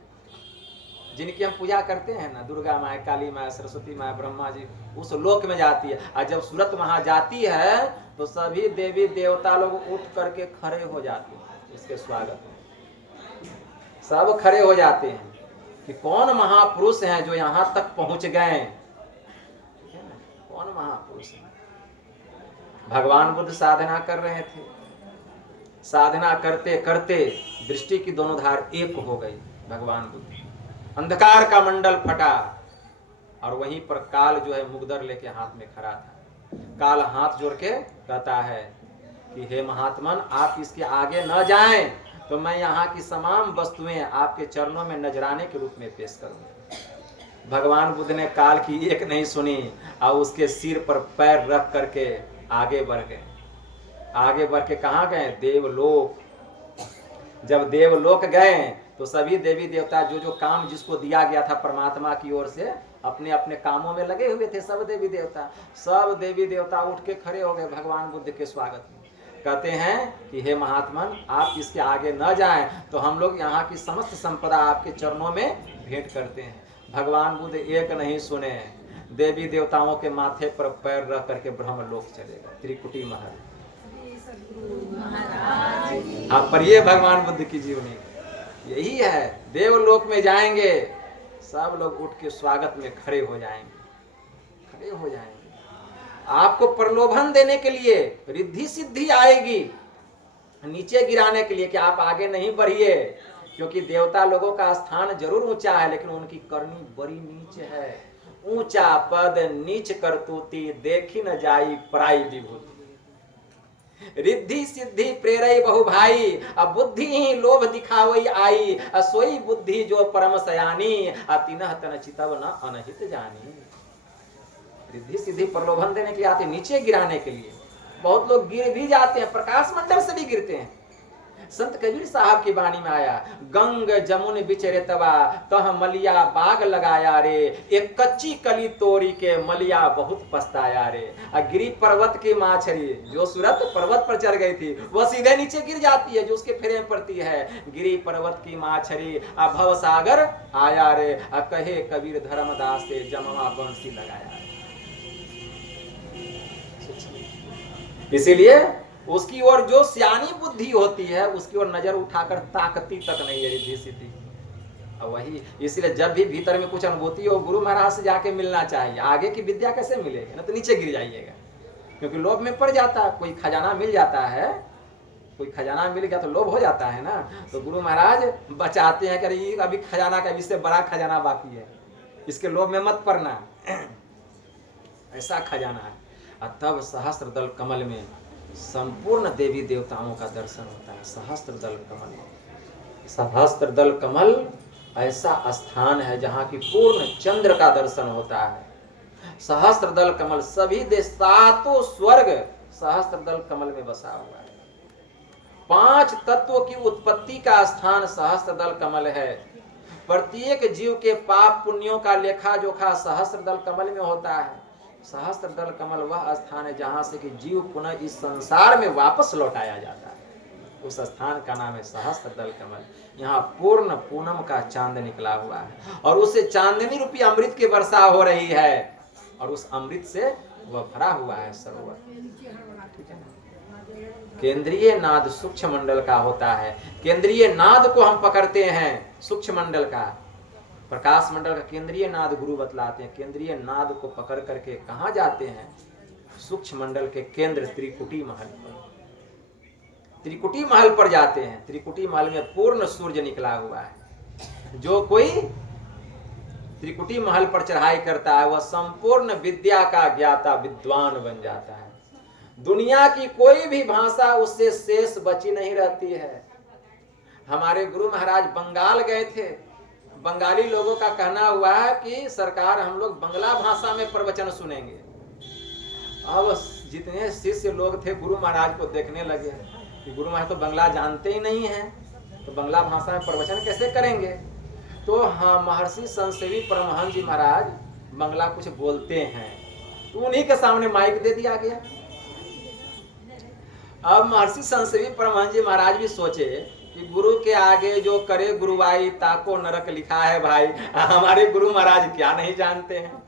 जिनकी हम पूजा करते हैं ना, दुर्गा माँ, काली माँ, सरस्वती माँ, ब्रह्मा जी, उस लोक में जाती है। और जब सूरत वहां जाती है तो सभी देवी देवता लोग उठ करके खड़े हो जाते हैं इसके स्वागत में। सब खड़े हो जाते हैं कि कौन महापुरुष हैं जो यहां तक पहुंच गए, कौन महापुरुष है। भगवान बुद्ध साधना कर रहे थे, साधना करते करते दृष्टि की दोनों धार एक हो गई। भगवान बुद्ध, अंधकार का मंडल फटा, और वहीं पर काल जो है मुगदर लेके हाथ में खड़ा था। काल हाथ जोड़ के कहता है कि हे महात्मन, आप इसके आगे न जाएं तो मैं यहाँ की तमाम वस्तुएं आपके चरणों में नजराने के रूप में पेश करूंगा। भगवान बुद्ध ने काल की एक नहीं सुनी और उसके सिर पर पैर रख करके आगे बढ़ गए। आगे बढ़ के कहाँ गए? देवलोक। जब देवलोक गए तो सभी देवी देवता जो जो काम जिसको दिया गया था परमात्मा की ओर से, अपने अपने कामों में लगे हुए थे। सब देवी देवता उठ के खड़े हो गए भगवान बुद्ध के स्वागत में। कहते हैं कि हे महात्मन, आप इसके आगे न जाएं तो हम लोग यहाँ की समस्त संपदा आपके चरणों में भेंट करते हैं। भगवान बुद्ध एक नहीं सुने, देवी देवताओं के माथे पर पैर रख करके ब्रह्मलोक चले गए, त्रिकुटी महल। हाँ, पर ये भगवान बुद्ध की जीवनी यही है। देवलोक में जाएंगे, सब लोग उठ के स्वागत में खड़े हो जाएंगे, खड़े हो जाएंगे। आपको प्रलोभन देने के लिए, रिद्धि सिद्धि आएगी, नीचे गिराने के लिए कि आप आगे नहीं बढ़िए, क्योंकि देवता लोगों का स्थान जरूर ऊंचा है लेकिन उनकी करनी बड़ी नीच है। ऊंचा पद नीच करतूती, देखी न जाई पराई विभूति। रिद्धि सिद्धि प्रेरई बहु भाई, अब बुद्धि ही लोभ दिखावई आई, सोई बुद्धि जो परम सयानी, तिनह तन चितव न अनहित जानी। रिद्धि सिद्धि प्रलोभन देने के लिए आते, नीचे गिराने के लिए। बहुत लोग गिर भी जाते हैं, प्रकाश मंडल से भी गिरते हैं। संत कबीर साहब की वाणी में आया, गंग जमुन बिचरे तवा, तह मलिया बाग लगाया रे, एक कच्ची कली तोड़ी के मलिया बहुत पछताया रे। गिरी पर्वत की माछरी, जो सूरत पर्वत पर चढ़ गई थी, वह सीधे नीचे गिर जाती है जो उसके फेरे में पड़ती है। गिरी पर्वत की माछरी, भव सागर आया रे, कहे कबीर धर्मदास से जमवा बंसी लगाया। इसीलिए उसकी ओर जो सियानी बुद्धि होती है उसकी ओर नजर उठाकर ताकती तक नहीं है रिद्धि सिद्धि। वही इसलिए जब भी भीतर में कुछ अनुभूति हो, गुरु महाराज से जाके मिलना चाहिए। आगे की विद्या कैसे मिलेगी, ना तो नीचे गिर जाइएगा, क्योंकि लोभ में पड़ जाता है। कोई खजाना मिल जाता है, कोई खजाना मिल गया तो लोभ हो जाता है ना, तो गुरु महाराज बचाते हैं कि ये अभी खजाना का इससे बड़ा खजाना बाकी है, इसके लोभ में मत पड़ना, ऐसा खजाना है। तब सहस्त्र दल कमल में संपूर्ण देवी देवताओं का दर्शन होता है। सहस्त्र दल कमल, सहस्त्र दल कमल ऐसा स्थान है जहाँ की पूर्ण चंद्र का दर्शन होता है। सहस्त्र दल कमल, सभी देश, सातों स्वर्ग सहस्त्र दल कमल में बसा हुआ है। 5 तत्वों की उत्पत्ति का स्थान सहस्त्र दल कमल है। प्रत्येक जीव के पाप पुण्यों का लेखा जोखा सहस्त्र दल कमल में होता है। सहस्त्र दल कमल वह स्थान है जहां से कि जीव पुनः इस संसार में वापस लौटाया जाता है। उस स्थान का नाम है सहस्त्र दल कमल। यहाँ पूर्ण पूनम का चांद निकला हुआ है और उससे चांदनी रूपी अमृत की वर्षा हो रही है और उस अमृत से वह भरा हुआ है सरोवर। ठीक है ना। केंद्रीय नाद सूक्ष्म मंडल का होता है। केंद्रीय नाद को हम पकड़ते हैं सूक्ष्म मंडल का। प्रकाश मंडल का केंद्रीय नाद गुरु बतलाते हैं। केंद्रीय नाद को पकड़ करके कहाँ जाते हैं? सूक्ष्म मंडल के केंद्र त्रिकुटी महल पर। त्रिकुटी महल पर जाते हैं, त्रिकुटी महल में पूर्ण सूर्य निकला हुआ है। जो कोई त्रिकुटी महल पर चढ़ाई करता है वह संपूर्ण विद्या का ज्ञाता विद्वान बन जाता है। दुनिया की कोई भी भाषा उससे शेष बची नहीं रहती है। हमारे गुरु महाराज बंगाल गए थे, बंगाली लोगों का कहना हुआ है कि सरकार हम लोग बंगला भाषा में प्रवचन सुनेंगे। अब जितने शिष्य लोग थे गुरु महाराज को देखने लगे कि गुरु महाराज तो बंगला जानते ही नहीं है, तो बंगला भाषा में प्रवचन कैसे करेंगे। तो हाँ, महर्षि संतसेवी परमहंस जी महाराज बंगला कुछ बोलते हैं, तो उन्हीं के सामने माइक दे दिया गया। अब महर्षि संतसेवी परमहंस जी महाराज भी सोचे कि गुरु के आगे जो करे गुरुवाई ताको नरक लिखा है भाई, हमारे गुरु महाराज क्या नहीं जानते हैं,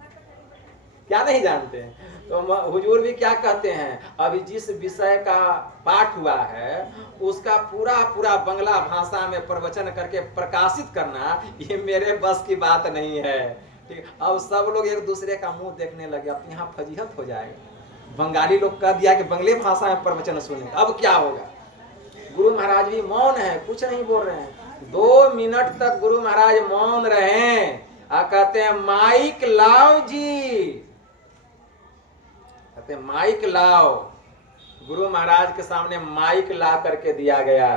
क्या नहीं जानते हैं। तो हुजूर भी क्या कहते हैं, अभी जिस विषय का पाठ हुआ है उसका पूरा पूरा बंगला भाषा में प्रवचन करके प्रकाशित करना ये मेरे बस की बात नहीं है। ठीक, अब सब लोग एक दूसरे का मुंह देखने लगे, अब यहाँ फजीहत हो जाएगा। बंगाली लोग कह दिया कि बंगले भाषा में प्रवचन सुने, अब क्या होगा। गुरु महाराज भी मौन है, कुछ नहीं बोल रहे हैं। 2 मिनट तक गुरु महाराज मौन रहे और कहते हैं माइक लाओ जी, कहते हैं माइक लाओ। गुरु महाराज के सामने माइक ला करके दिया गया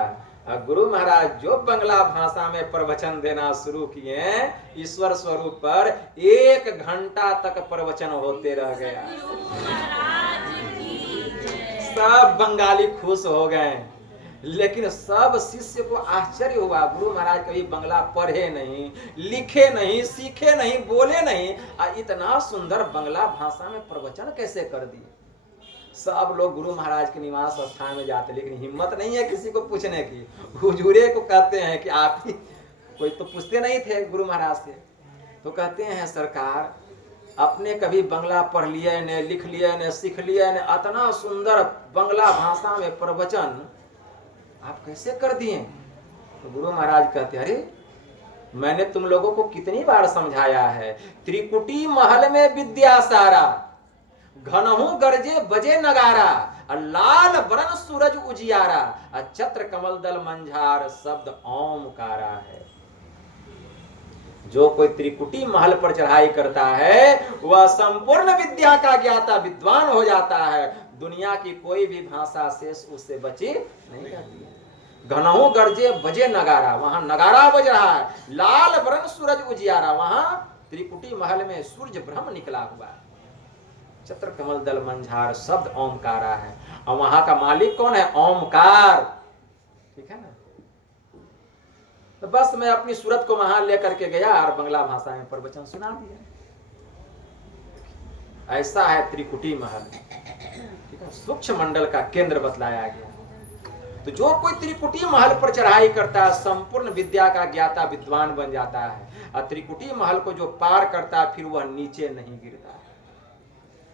और गुरु महाराज जो बंगला भाषा में प्रवचन देना शुरू किए, ईश्वर स्वरूप पर 1 घंटा तक प्रवचन होते रह गया। सब बंगाली खुश हो गए, लेकिन सब शिष्य को आश्चर्य हुआ। गुरु महाराज कभी बंगला पढ़े नहीं, लिखे नहीं, सीखे नहीं, बोले नहीं, और इतना सुंदर बंगला भाषा में प्रवचन कैसे कर दिए। सब लोग गुरु महाराज के निवास स्थान में जाते, लेकिन हिम्मत नहीं है किसी को पूछने की। हुजूरे को कहते हैं कि आप ही, कोई तो पूछते नहीं थे गुरु महाराज से, तो कहते हैं सरकार अपने कभी बंगला पढ़ लिया ने, लिख लिया ने, सीख लिया ने, इतना सुंदर बंगला भाषा में प्रवचन आप कैसे कर दिए। तो गुरु महाराज कहते अरे मैंने तुम लोगों को कितनी बार समझाया है, त्रिकुटी महल में विद्या सारा, घनहु गरजे बजे नगारा, लाल बरन सूरज उजियारा, छत्र कमल दल मंझार शब्द ओमकारा है। जो कोई त्रिकुटी महल पर चढ़ाई करता है वह संपूर्ण विद्या का ज्ञाता विद्वान हो जाता है। दुनिया की कोई भी भाषा शेष उससे बची नहीं रहती है। घनहु गरजे बजे नगारा, वहां नगारा बज रहा है। लाल बरन सूरज उजियारा, वहां त्रिकुटी महल में सूर्य ब्रह्म निकला हुआ है। छत्र कमल दल मंझार शब्द ओमकारा है, और वहां का मालिक कौन है, ओमकार। ठीक है ना। तो बस मैं अपनी सूरत को वहां लेकर के गया और बंगला भाषा में प्रवचन सुना दिया। ऐसा है त्रिकुटी महल, ठीक है, सूक्ष्म मंडल का केंद्र बतलाया गया। तो जो कोई त्रिकुटी महल पर चढ़ाई करता है संपूर्ण विद्या का ज्ञाता विद्वान बन जाता है, और त्रिकुटी महल को जो पार करता है फिर वह नीचे नहीं गिरता है,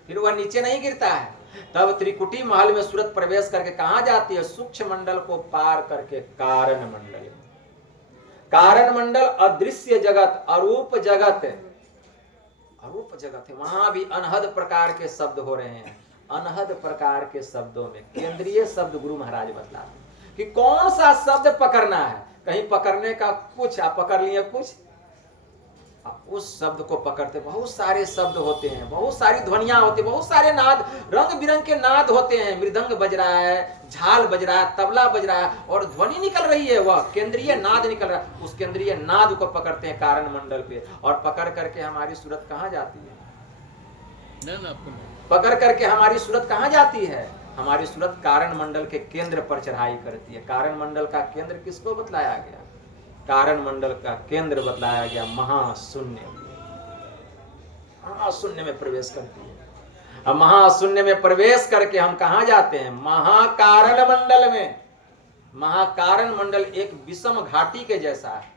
फिर वह नीचे नहीं गिरता है। तब त्रिकुटी महल में सूरत प्रवेश करके कहां जाती है, सूक्ष्म मंडल को पार करके कारण मंडल। कारण मंडल अदृश्य जगत, अरूप जगत, अरूप जगत है। वहां भी अनहद प्रकार के शब्द हो रहे हैं। अनहद प्रकार के शब्दों में केंद्रीय शब्द गुरु महाराज बतलाते कि कौन सा शब्द पकड़ना है। कहीं पकड़ने का कुछ, आप पकड़ लिए कुछ, उस शब्द को पकड़ते। बहुत सारे शब्द होते हैं, बहुत सारी ध्वनियां होती है, बहुत सारे नाद, रंग बिरंग के नाद होते हैं। मृदंग बज रहा है, झाल बज रहा है, तबला बज रहा है, और ध्वनि निकल रही है, वह केंद्रीय नाद निकल रहा है। उस केंद्रीय नाद को पकड़ते हैं कारण मंडल पे, और पकड़ करके हमारी सूरत कहाँ जाती है, पकड़ करके हमारी सूरत कहाँ जाती है, हमारी सूरत कारण मंडल के केंद्र पर चढ़ाई करती है। कारण मंडल का केंद्र किसको बतलाया गया, कारण मंडल का केंद्र बतलाया गया महाशून्य। महाशून्य में प्रवेश करती है। अब महाशून्य में प्रवेश करके हम कहां जाते हैं, महाकारण मंडल में। महाकारण मंडल एक विषम घाटी के जैसा है।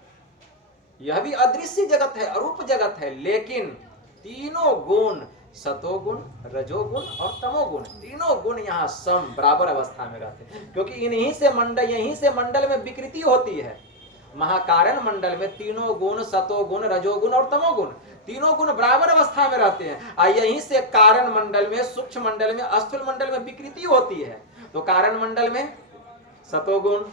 यह भी अदृश्य जगत है, अरूप जगत है, लेकिन तीनों गुण, सतोगुण, रजोगुण और तमोगुण, तीनों गुण यहाँ सम बराबर अवस्था में रहते हैं, क्योंकि इन्हीं से मंडल, यहीं से मंडल में विकृति होती है। महाकारण मंडल में तीनों गुण, सतोगुण, रजोगुण और तमोगुण, तीनों गुण बराबर अवस्था में रहते हैं। और यहीं से कारण मंडल में, सूक्ष्म मंडल में, स्थूल मंडल में विकृति होती है। तो कारण मंडल में सतोगुण,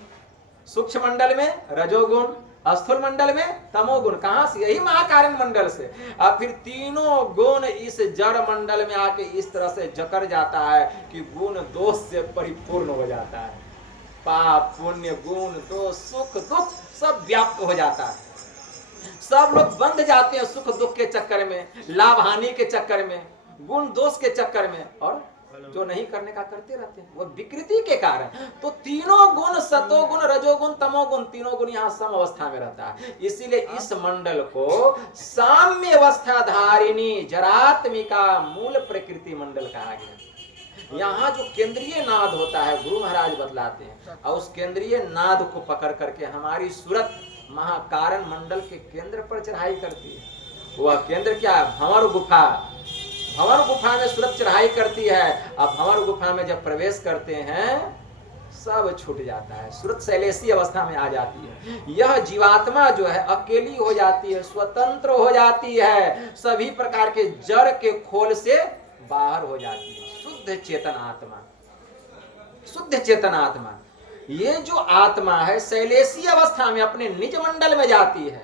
सूक्ष्म मंडल में रजोगुण, स्थूल मंडल में तमोगुण। कहां से? यही महाकारण मंडल से। अब फिर तीनों गुण इस जड़ मंडल में आके इस तरह से जकड़ जाता है कि गुण दोष से परिपूर्ण हो जाता है। पाप पुण्य गुण दोष सुख दुख सब व्याप्त हो जाता है। सब लोग बंध जाते हैं सुख दुख के चक्कर में, लाभ हानि के चक्कर में, गुण दोष के चक्कर में, और जो नहीं करने का करते रहते हैं, वो विकृति के कारण। तो तीनों गुण सतोगुण रजोगुण तमोगुण तीनों गुण यहाँ सम अवस्था में रहता है। इसीलिए इस मंडल को साम्य अवस्था धारिणी जरात्मिका मूल प्रकृति मंडल कहा गया। यहाँ जो केंद्रीय नाद होता है, गुरु महाराज बतलाते हैं, और उस केंद्रीय नाद को पकड़ करके हमारी सूरत महाकारण मंडल के केंद्र पर चढ़ाई करती है। वह केंद्र क्या है? भंवर गुफा। भंवर गुफा में सूरत चढ़ाई करती है। अब भंवर गुफा में जब प्रवेश करते हैं सब छूट जाता है, सूरत शैलेशी अवस्था में आ जाती है। यह जीवात्मा जो है अकेली हो जाती है, स्वतंत्र हो जाती है, सभी प्रकार के जड़ के खोल से बाहर हो जाती है। शुद्ध चेतन आत्मा, शुद्ध चेतन आत्मा। ये जो आत्मा है शैलेशी अवस्था में अपने निज मंडल में जाती है,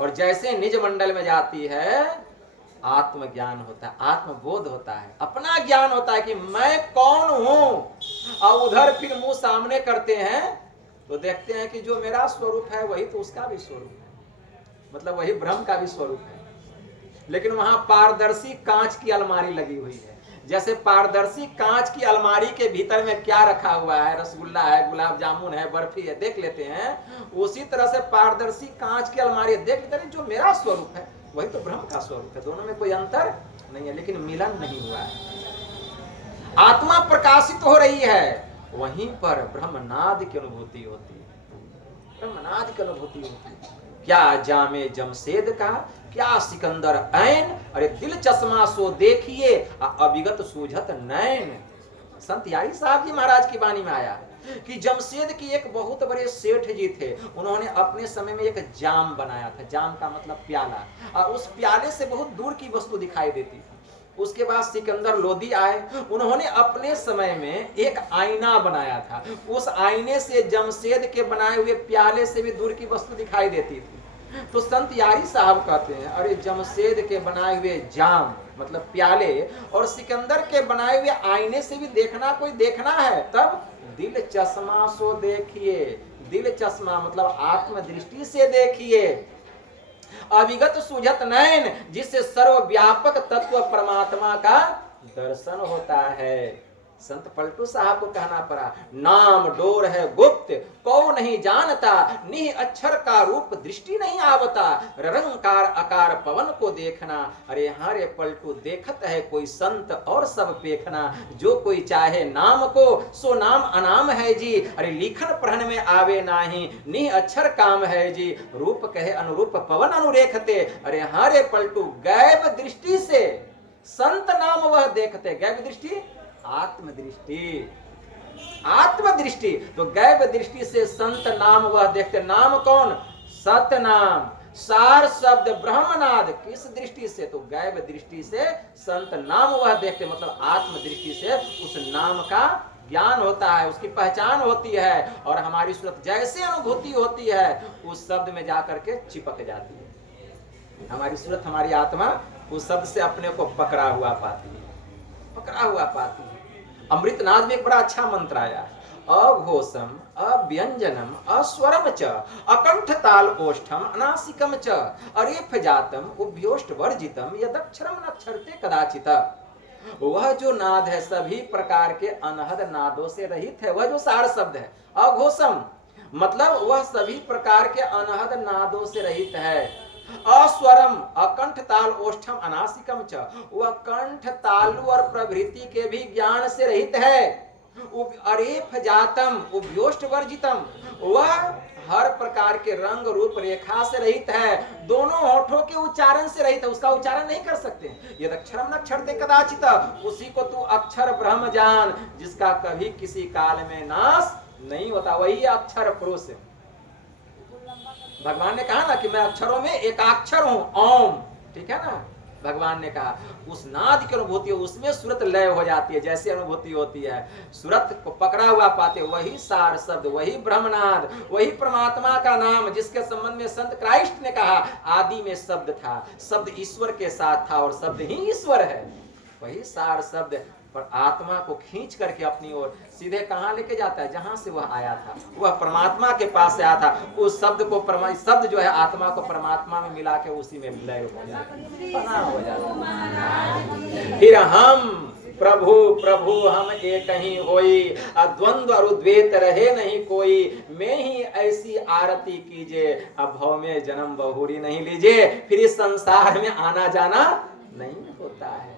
और जैसे निज मंडल में जाती है आत्मज्ञान होता है, आत्मबोध होता है, अपना ज्ञान होता है कि मैं कौन हूं। और उधर फिर मुंह सामने करते हैं तो देखते हैं कि जो मेरा स्वरूप है वही तो उसका भी स्वरूप है, मतलब वही ब्रह्म का भी स्वरूप है। लेकिन वहां पारदर्शी कांच की अलमारी लगी हुई है। जैसे पारदर्शी कांच की अलमारी के भीतर में क्या रखा हुआ है, रसगुल्ला है, गुलाब जामुन है, बर्फी है, देख लेते हैं। उसी तरह से पारदर्शी कांच की अलमारी देख लेते हैं, जो मेरा स्वरूप है वही तो ब्रह्म का स्वरूप है। दोनों में कोई अंतर नहीं है, लेकिन मिलन नहीं हुआ है। आत्मा प्रकाशित हो रही है, वहीं पर ब्रह्मनाद की अनुभूति होती है। ब्रह्मनाद की अनुभूति होती है। क्या जामे जमशेद का, क्या सिकंदर ऐन, अरे दिल चश्मा सो देखिए अविगत सूझत नैन। संत यारी साहब जी महाराज की वाणी में आया कि जमशेद की एक बहुत बड़े सेठ जी थे, उन्होंने अपने समय में एक जाम बनाया था। जाम का मतलब प्याला, और उस प्याले से बहुत दूर की वस्तु दिखाई देती थी। उसके बाद सिकंदर लोदी आए, उन्होंने अपने समय में एक आईना बनाया था। उस आईने से जमशेद के बनाए हुए प्याले से भी दूर की वस्तु दिखाई देती थी। तो संत यारी साहब कहते हैं, अरे जमशेद के बनाए हुए जाम मतलब प्याले और सिकंदर के बनाए हुए आईने से भी देखना कोई देखना है, तब दिल चश्मा सो देखिए। दिल चश्मा मतलब आत्म दृष्टि से देखिए। अविगत सूझत नयन, जिससे सर्वव्यापक तत्व परमात्मा का दर्शन होता है। संत पलटू साहब को कहना पड़ा, नाम डोर है गुप्त कौ नहीं जानता, निह अक्षर का रूप दृष्टि नहीं आवता, रंकार आकार पवन को देखना। अरे हाँ रे पलटू, देखत है कोई संत और सब पेखना, जो कोई चाहे नाम को सो नाम अनाम है जी। अरे लिखन पढ़न में आवे नाही, निह अक्षर काम है जी, रूप कहे अनुरूप पवन अनुरेखते। अरे हाँ रे पलटू, गैब दृष्टि से संत नाम वह देखते। गैब दृष्टि आत्मदृष्टि, आत्मदृष्टि। तो गैब दृष्टि से संत नाम वह देखते। नाम कौन? सत नाम, सार शब्द ब्रह्मनाद। किस दृष्टि से? तो गैब दृष्टि से संत नाम वह देखते, मतलब आत्मदृष्टि से उस नाम का ज्ञान होता है, उसकी पहचान होती है, और हमारी सूरत जैसे अनुभूति होती है उस शब्द में जाकर के चिपक जाती है। हमारी सूरत, हमारी आत्मा उस शब्द से अपने को पकड़ा हुआ पाती है, पकड़ा हुआ पाती है। अमृतनाद में एक बड़ा अच्छा मंत्र आया, अघोषम अव्यंजनम अस्वरम च अकंठ ताल ओष्ठम अनासिकम च अरेफ जातम उभयोष्ट वर्जितम यदक्षरम नक्षरते कदाचित। वह जो नाद है सभी प्रकार के अनहद नादों से रहित है। वह जो सार शब्द है अघोषम मतलब वह सभी प्रकार के अनहद नादों से रहित है। अस्वरम अकंठ ताल ओष्ठम अनासिकम च, वह कंठ तालु और प्रभृति के भी ज्ञान से रहित है। अरेफ जातम उभयोष्ट वर्जितम, वह हर प्रकार के रंग रूप रेखा से रहित है, दोनों होठों के उच्चारण से रहित है, उसका उच्चारण नहीं कर सकते। यदि अक्षरम नक्षरते कदाचित, उसी को तू अक्षर ब्रह्म जान, जिसका कभी किसी काल में नाश नहीं होता, वही अक्षर पुरुष। भगवान ने कहा ना कि मैं अक्षरों में एकाक्षर हूं, ओम, ठीक है ना। भगवान ने कहा उस नाद की अनुभूति, उसमें सूरत लय हो जाती है, जैसी अनुभूति होती है, सूरत को पकड़ा हुआ पाते, वही सार शब्द, वही ब्रह्मनाद, वही परमात्मा का नाम, जिसके संबंध में संत क्राइस्ट ने कहा आदि में शब्द था, शब्द ईश्वर के साथ था और शब्द ही ईश्वर है। वही सार शब्द पर आत्मा को खींच करके अपनी ओर सीधे कहां लेके जाता है, जहां से वह आया था, वह परमात्मा के पास से आया था। उस शब्द को शब्द जो है आत्मा को परमात्मा में मिला के उसी में लय हो जाता है। फिर हम प्रभु प्रभु हम एक ही होई, अद्वंद्व और द्वैत रहे नहीं कोई, मैं ही ऐसी आरती कीजिए, अब भव में जन्म बहुरी नहीं लीजिए, फिर इस संसार में आना जाना नहीं होता है।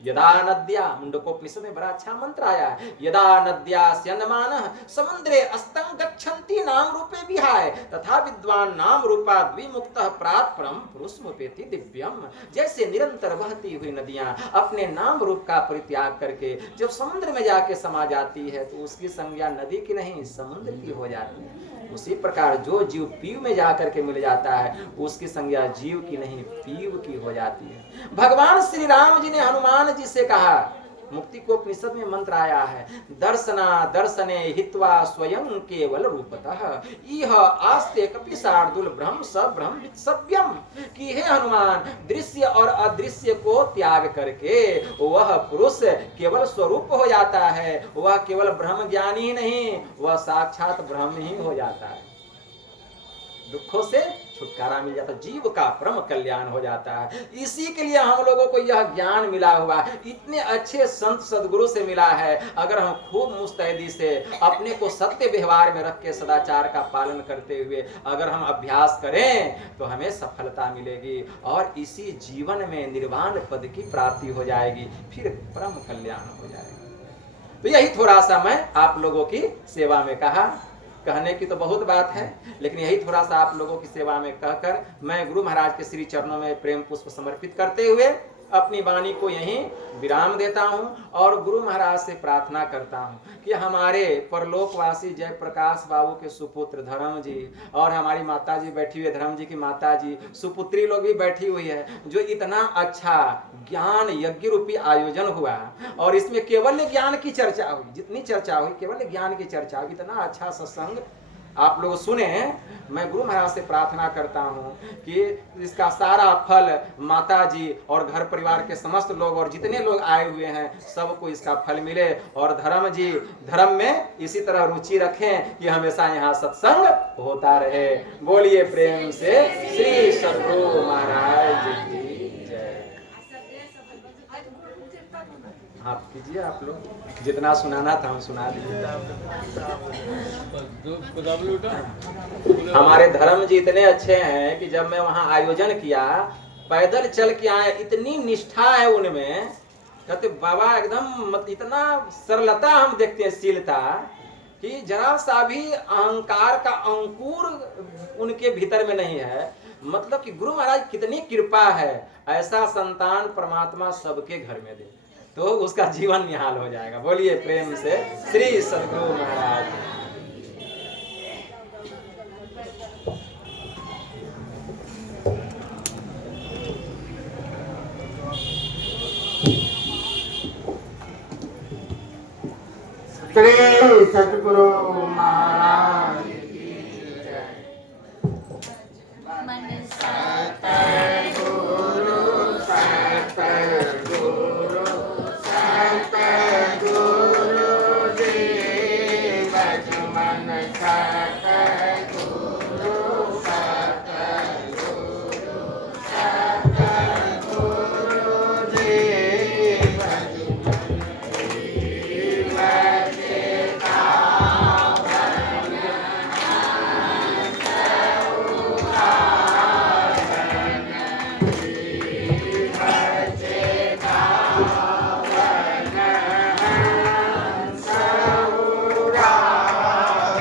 यदा नद्या, मुंडकोपनिषद में बड़ा अच्छा मंत्र आया है, यदा नद्या स्यन्दमानः समुद्रे अस्तं गच्छन्ति नाम रूपे विहाय, तथा विद्वान नाम रूपा द्विमुक्तः प्रात परम पुरुषमुपेति दिव्यम। जैसे निरंतर बहती हुई नदियां अपने नाम रूप का परित्याग करके जब समुद्र में जाके समा जाती है तो उसकी संज्ञा नदी की नहीं समुद्र की हो जाती है, उसी प्रकार जो जीव पीव में जाकर के मिल जाता है उसकी संज्ञा जीव की नहीं पीव की हो जाती है। भगवान श्री राम जी ने हनुमान जी से कहा, मुक्ति को उपनिषद में मंत्र आया है, दर्शना दर्शने हित्वा स्वयं केवल रूपतः इह आस्ते कपिशार्दुल ब्रह्म स ब्रह्म सव्यम, कि हे हनुमान दृश्य और अदृश्य को त्याग करके वह पुरुष केवल स्वरूप हो जाता है, वह केवल ब्रह्म ज्ञानी ही नहीं, वह साक्षात ब्रह्म ही हो जाता है। दुखों से छुटकारा मिल जाता है, जीव का परम कल्याण हो जाता है। इसी के लिए हम लोगों को यह ज्ञान मिला हुआ, इतने अच्छे संत सदगुरु से मिला है। अगर हम खूब मुस्तैदी से अपने को सत्य व्यवहार में रख के सदाचार का पालन करते हुए अगर हम अभ्यास करें तो हमें सफलता मिलेगी और इसी जीवन में निर्वाण पद की प्राप्ति हो जाएगी, फिर परम कल्याण हो जाएगा। तो यही थोड़ा सा मैं आप लोगों की सेवा में कहा, कहने की तो बहुत बात है, लेकिन यही थोड़ा सा आप लोगों की सेवा में कहकर मैं गुरु महाराज के श्री चरणों में प्रेम पुष्प समर्पित करते हुए अपनी वाणी को यहीं विराम देता हूं और गुरु महाराज से प्रार्थना करता हूं कि हमारे परलोकवासी जयप्रकाश बाबू के सुपुत्र धर्म जी और हमारी माता जी बैठी हुई है, धर्म जी की माता जी सुपुत्री लोग भी बैठी हुई है, जो इतना अच्छा ज्ञान यज्ञ रूपी आयोजन हुआ और इसमें केवल ज्ञान की चर्चा हुई, जितनी चर्चा हुई केवल ज्ञान की चर्चा हुई, इतना अच्छा सत्संग आप लोग सुने। मैं गुरु महाराज से प्रार्थना करता हूं कि इसका सारा फल माता जी और घर परिवार के समस्त लोग और जितने लोग आए हुए हैं सबको इसका फल मिले और धर्म जी धर्म में इसी तरह रुचि रखें कि हमेशा यहाँ सत्संग होता रहे। बोलिए प्रेम से श्री सद्गुरु महाराज जी की जय। आप कीजिए, आप लोग जितना सुनाना था हम सुना दिए। हमारे धर्म जी इतने अच्छे हैं कि जब मैं वहां आयोजन किया पैदल चल के आए, इतनी निष्ठा है उनमें, कहते बाबा एकदम इतना सरलता हम देखते हैं, शीलता कि जरा सा भी अहंकार का अंकुर उनके भीतर में नहीं है। मतलब कि गुरु महाराज कितनी कृपा है, ऐसा संतान परमात्मा सबके घर में दे तो उसका जीवन निहाल हो जाएगा। बोलिए प्रेम से श्री सद्गुरु महाराज। श्री सद्गुरु महाराज की जय। सतगुरु जी बचमन सतगुरु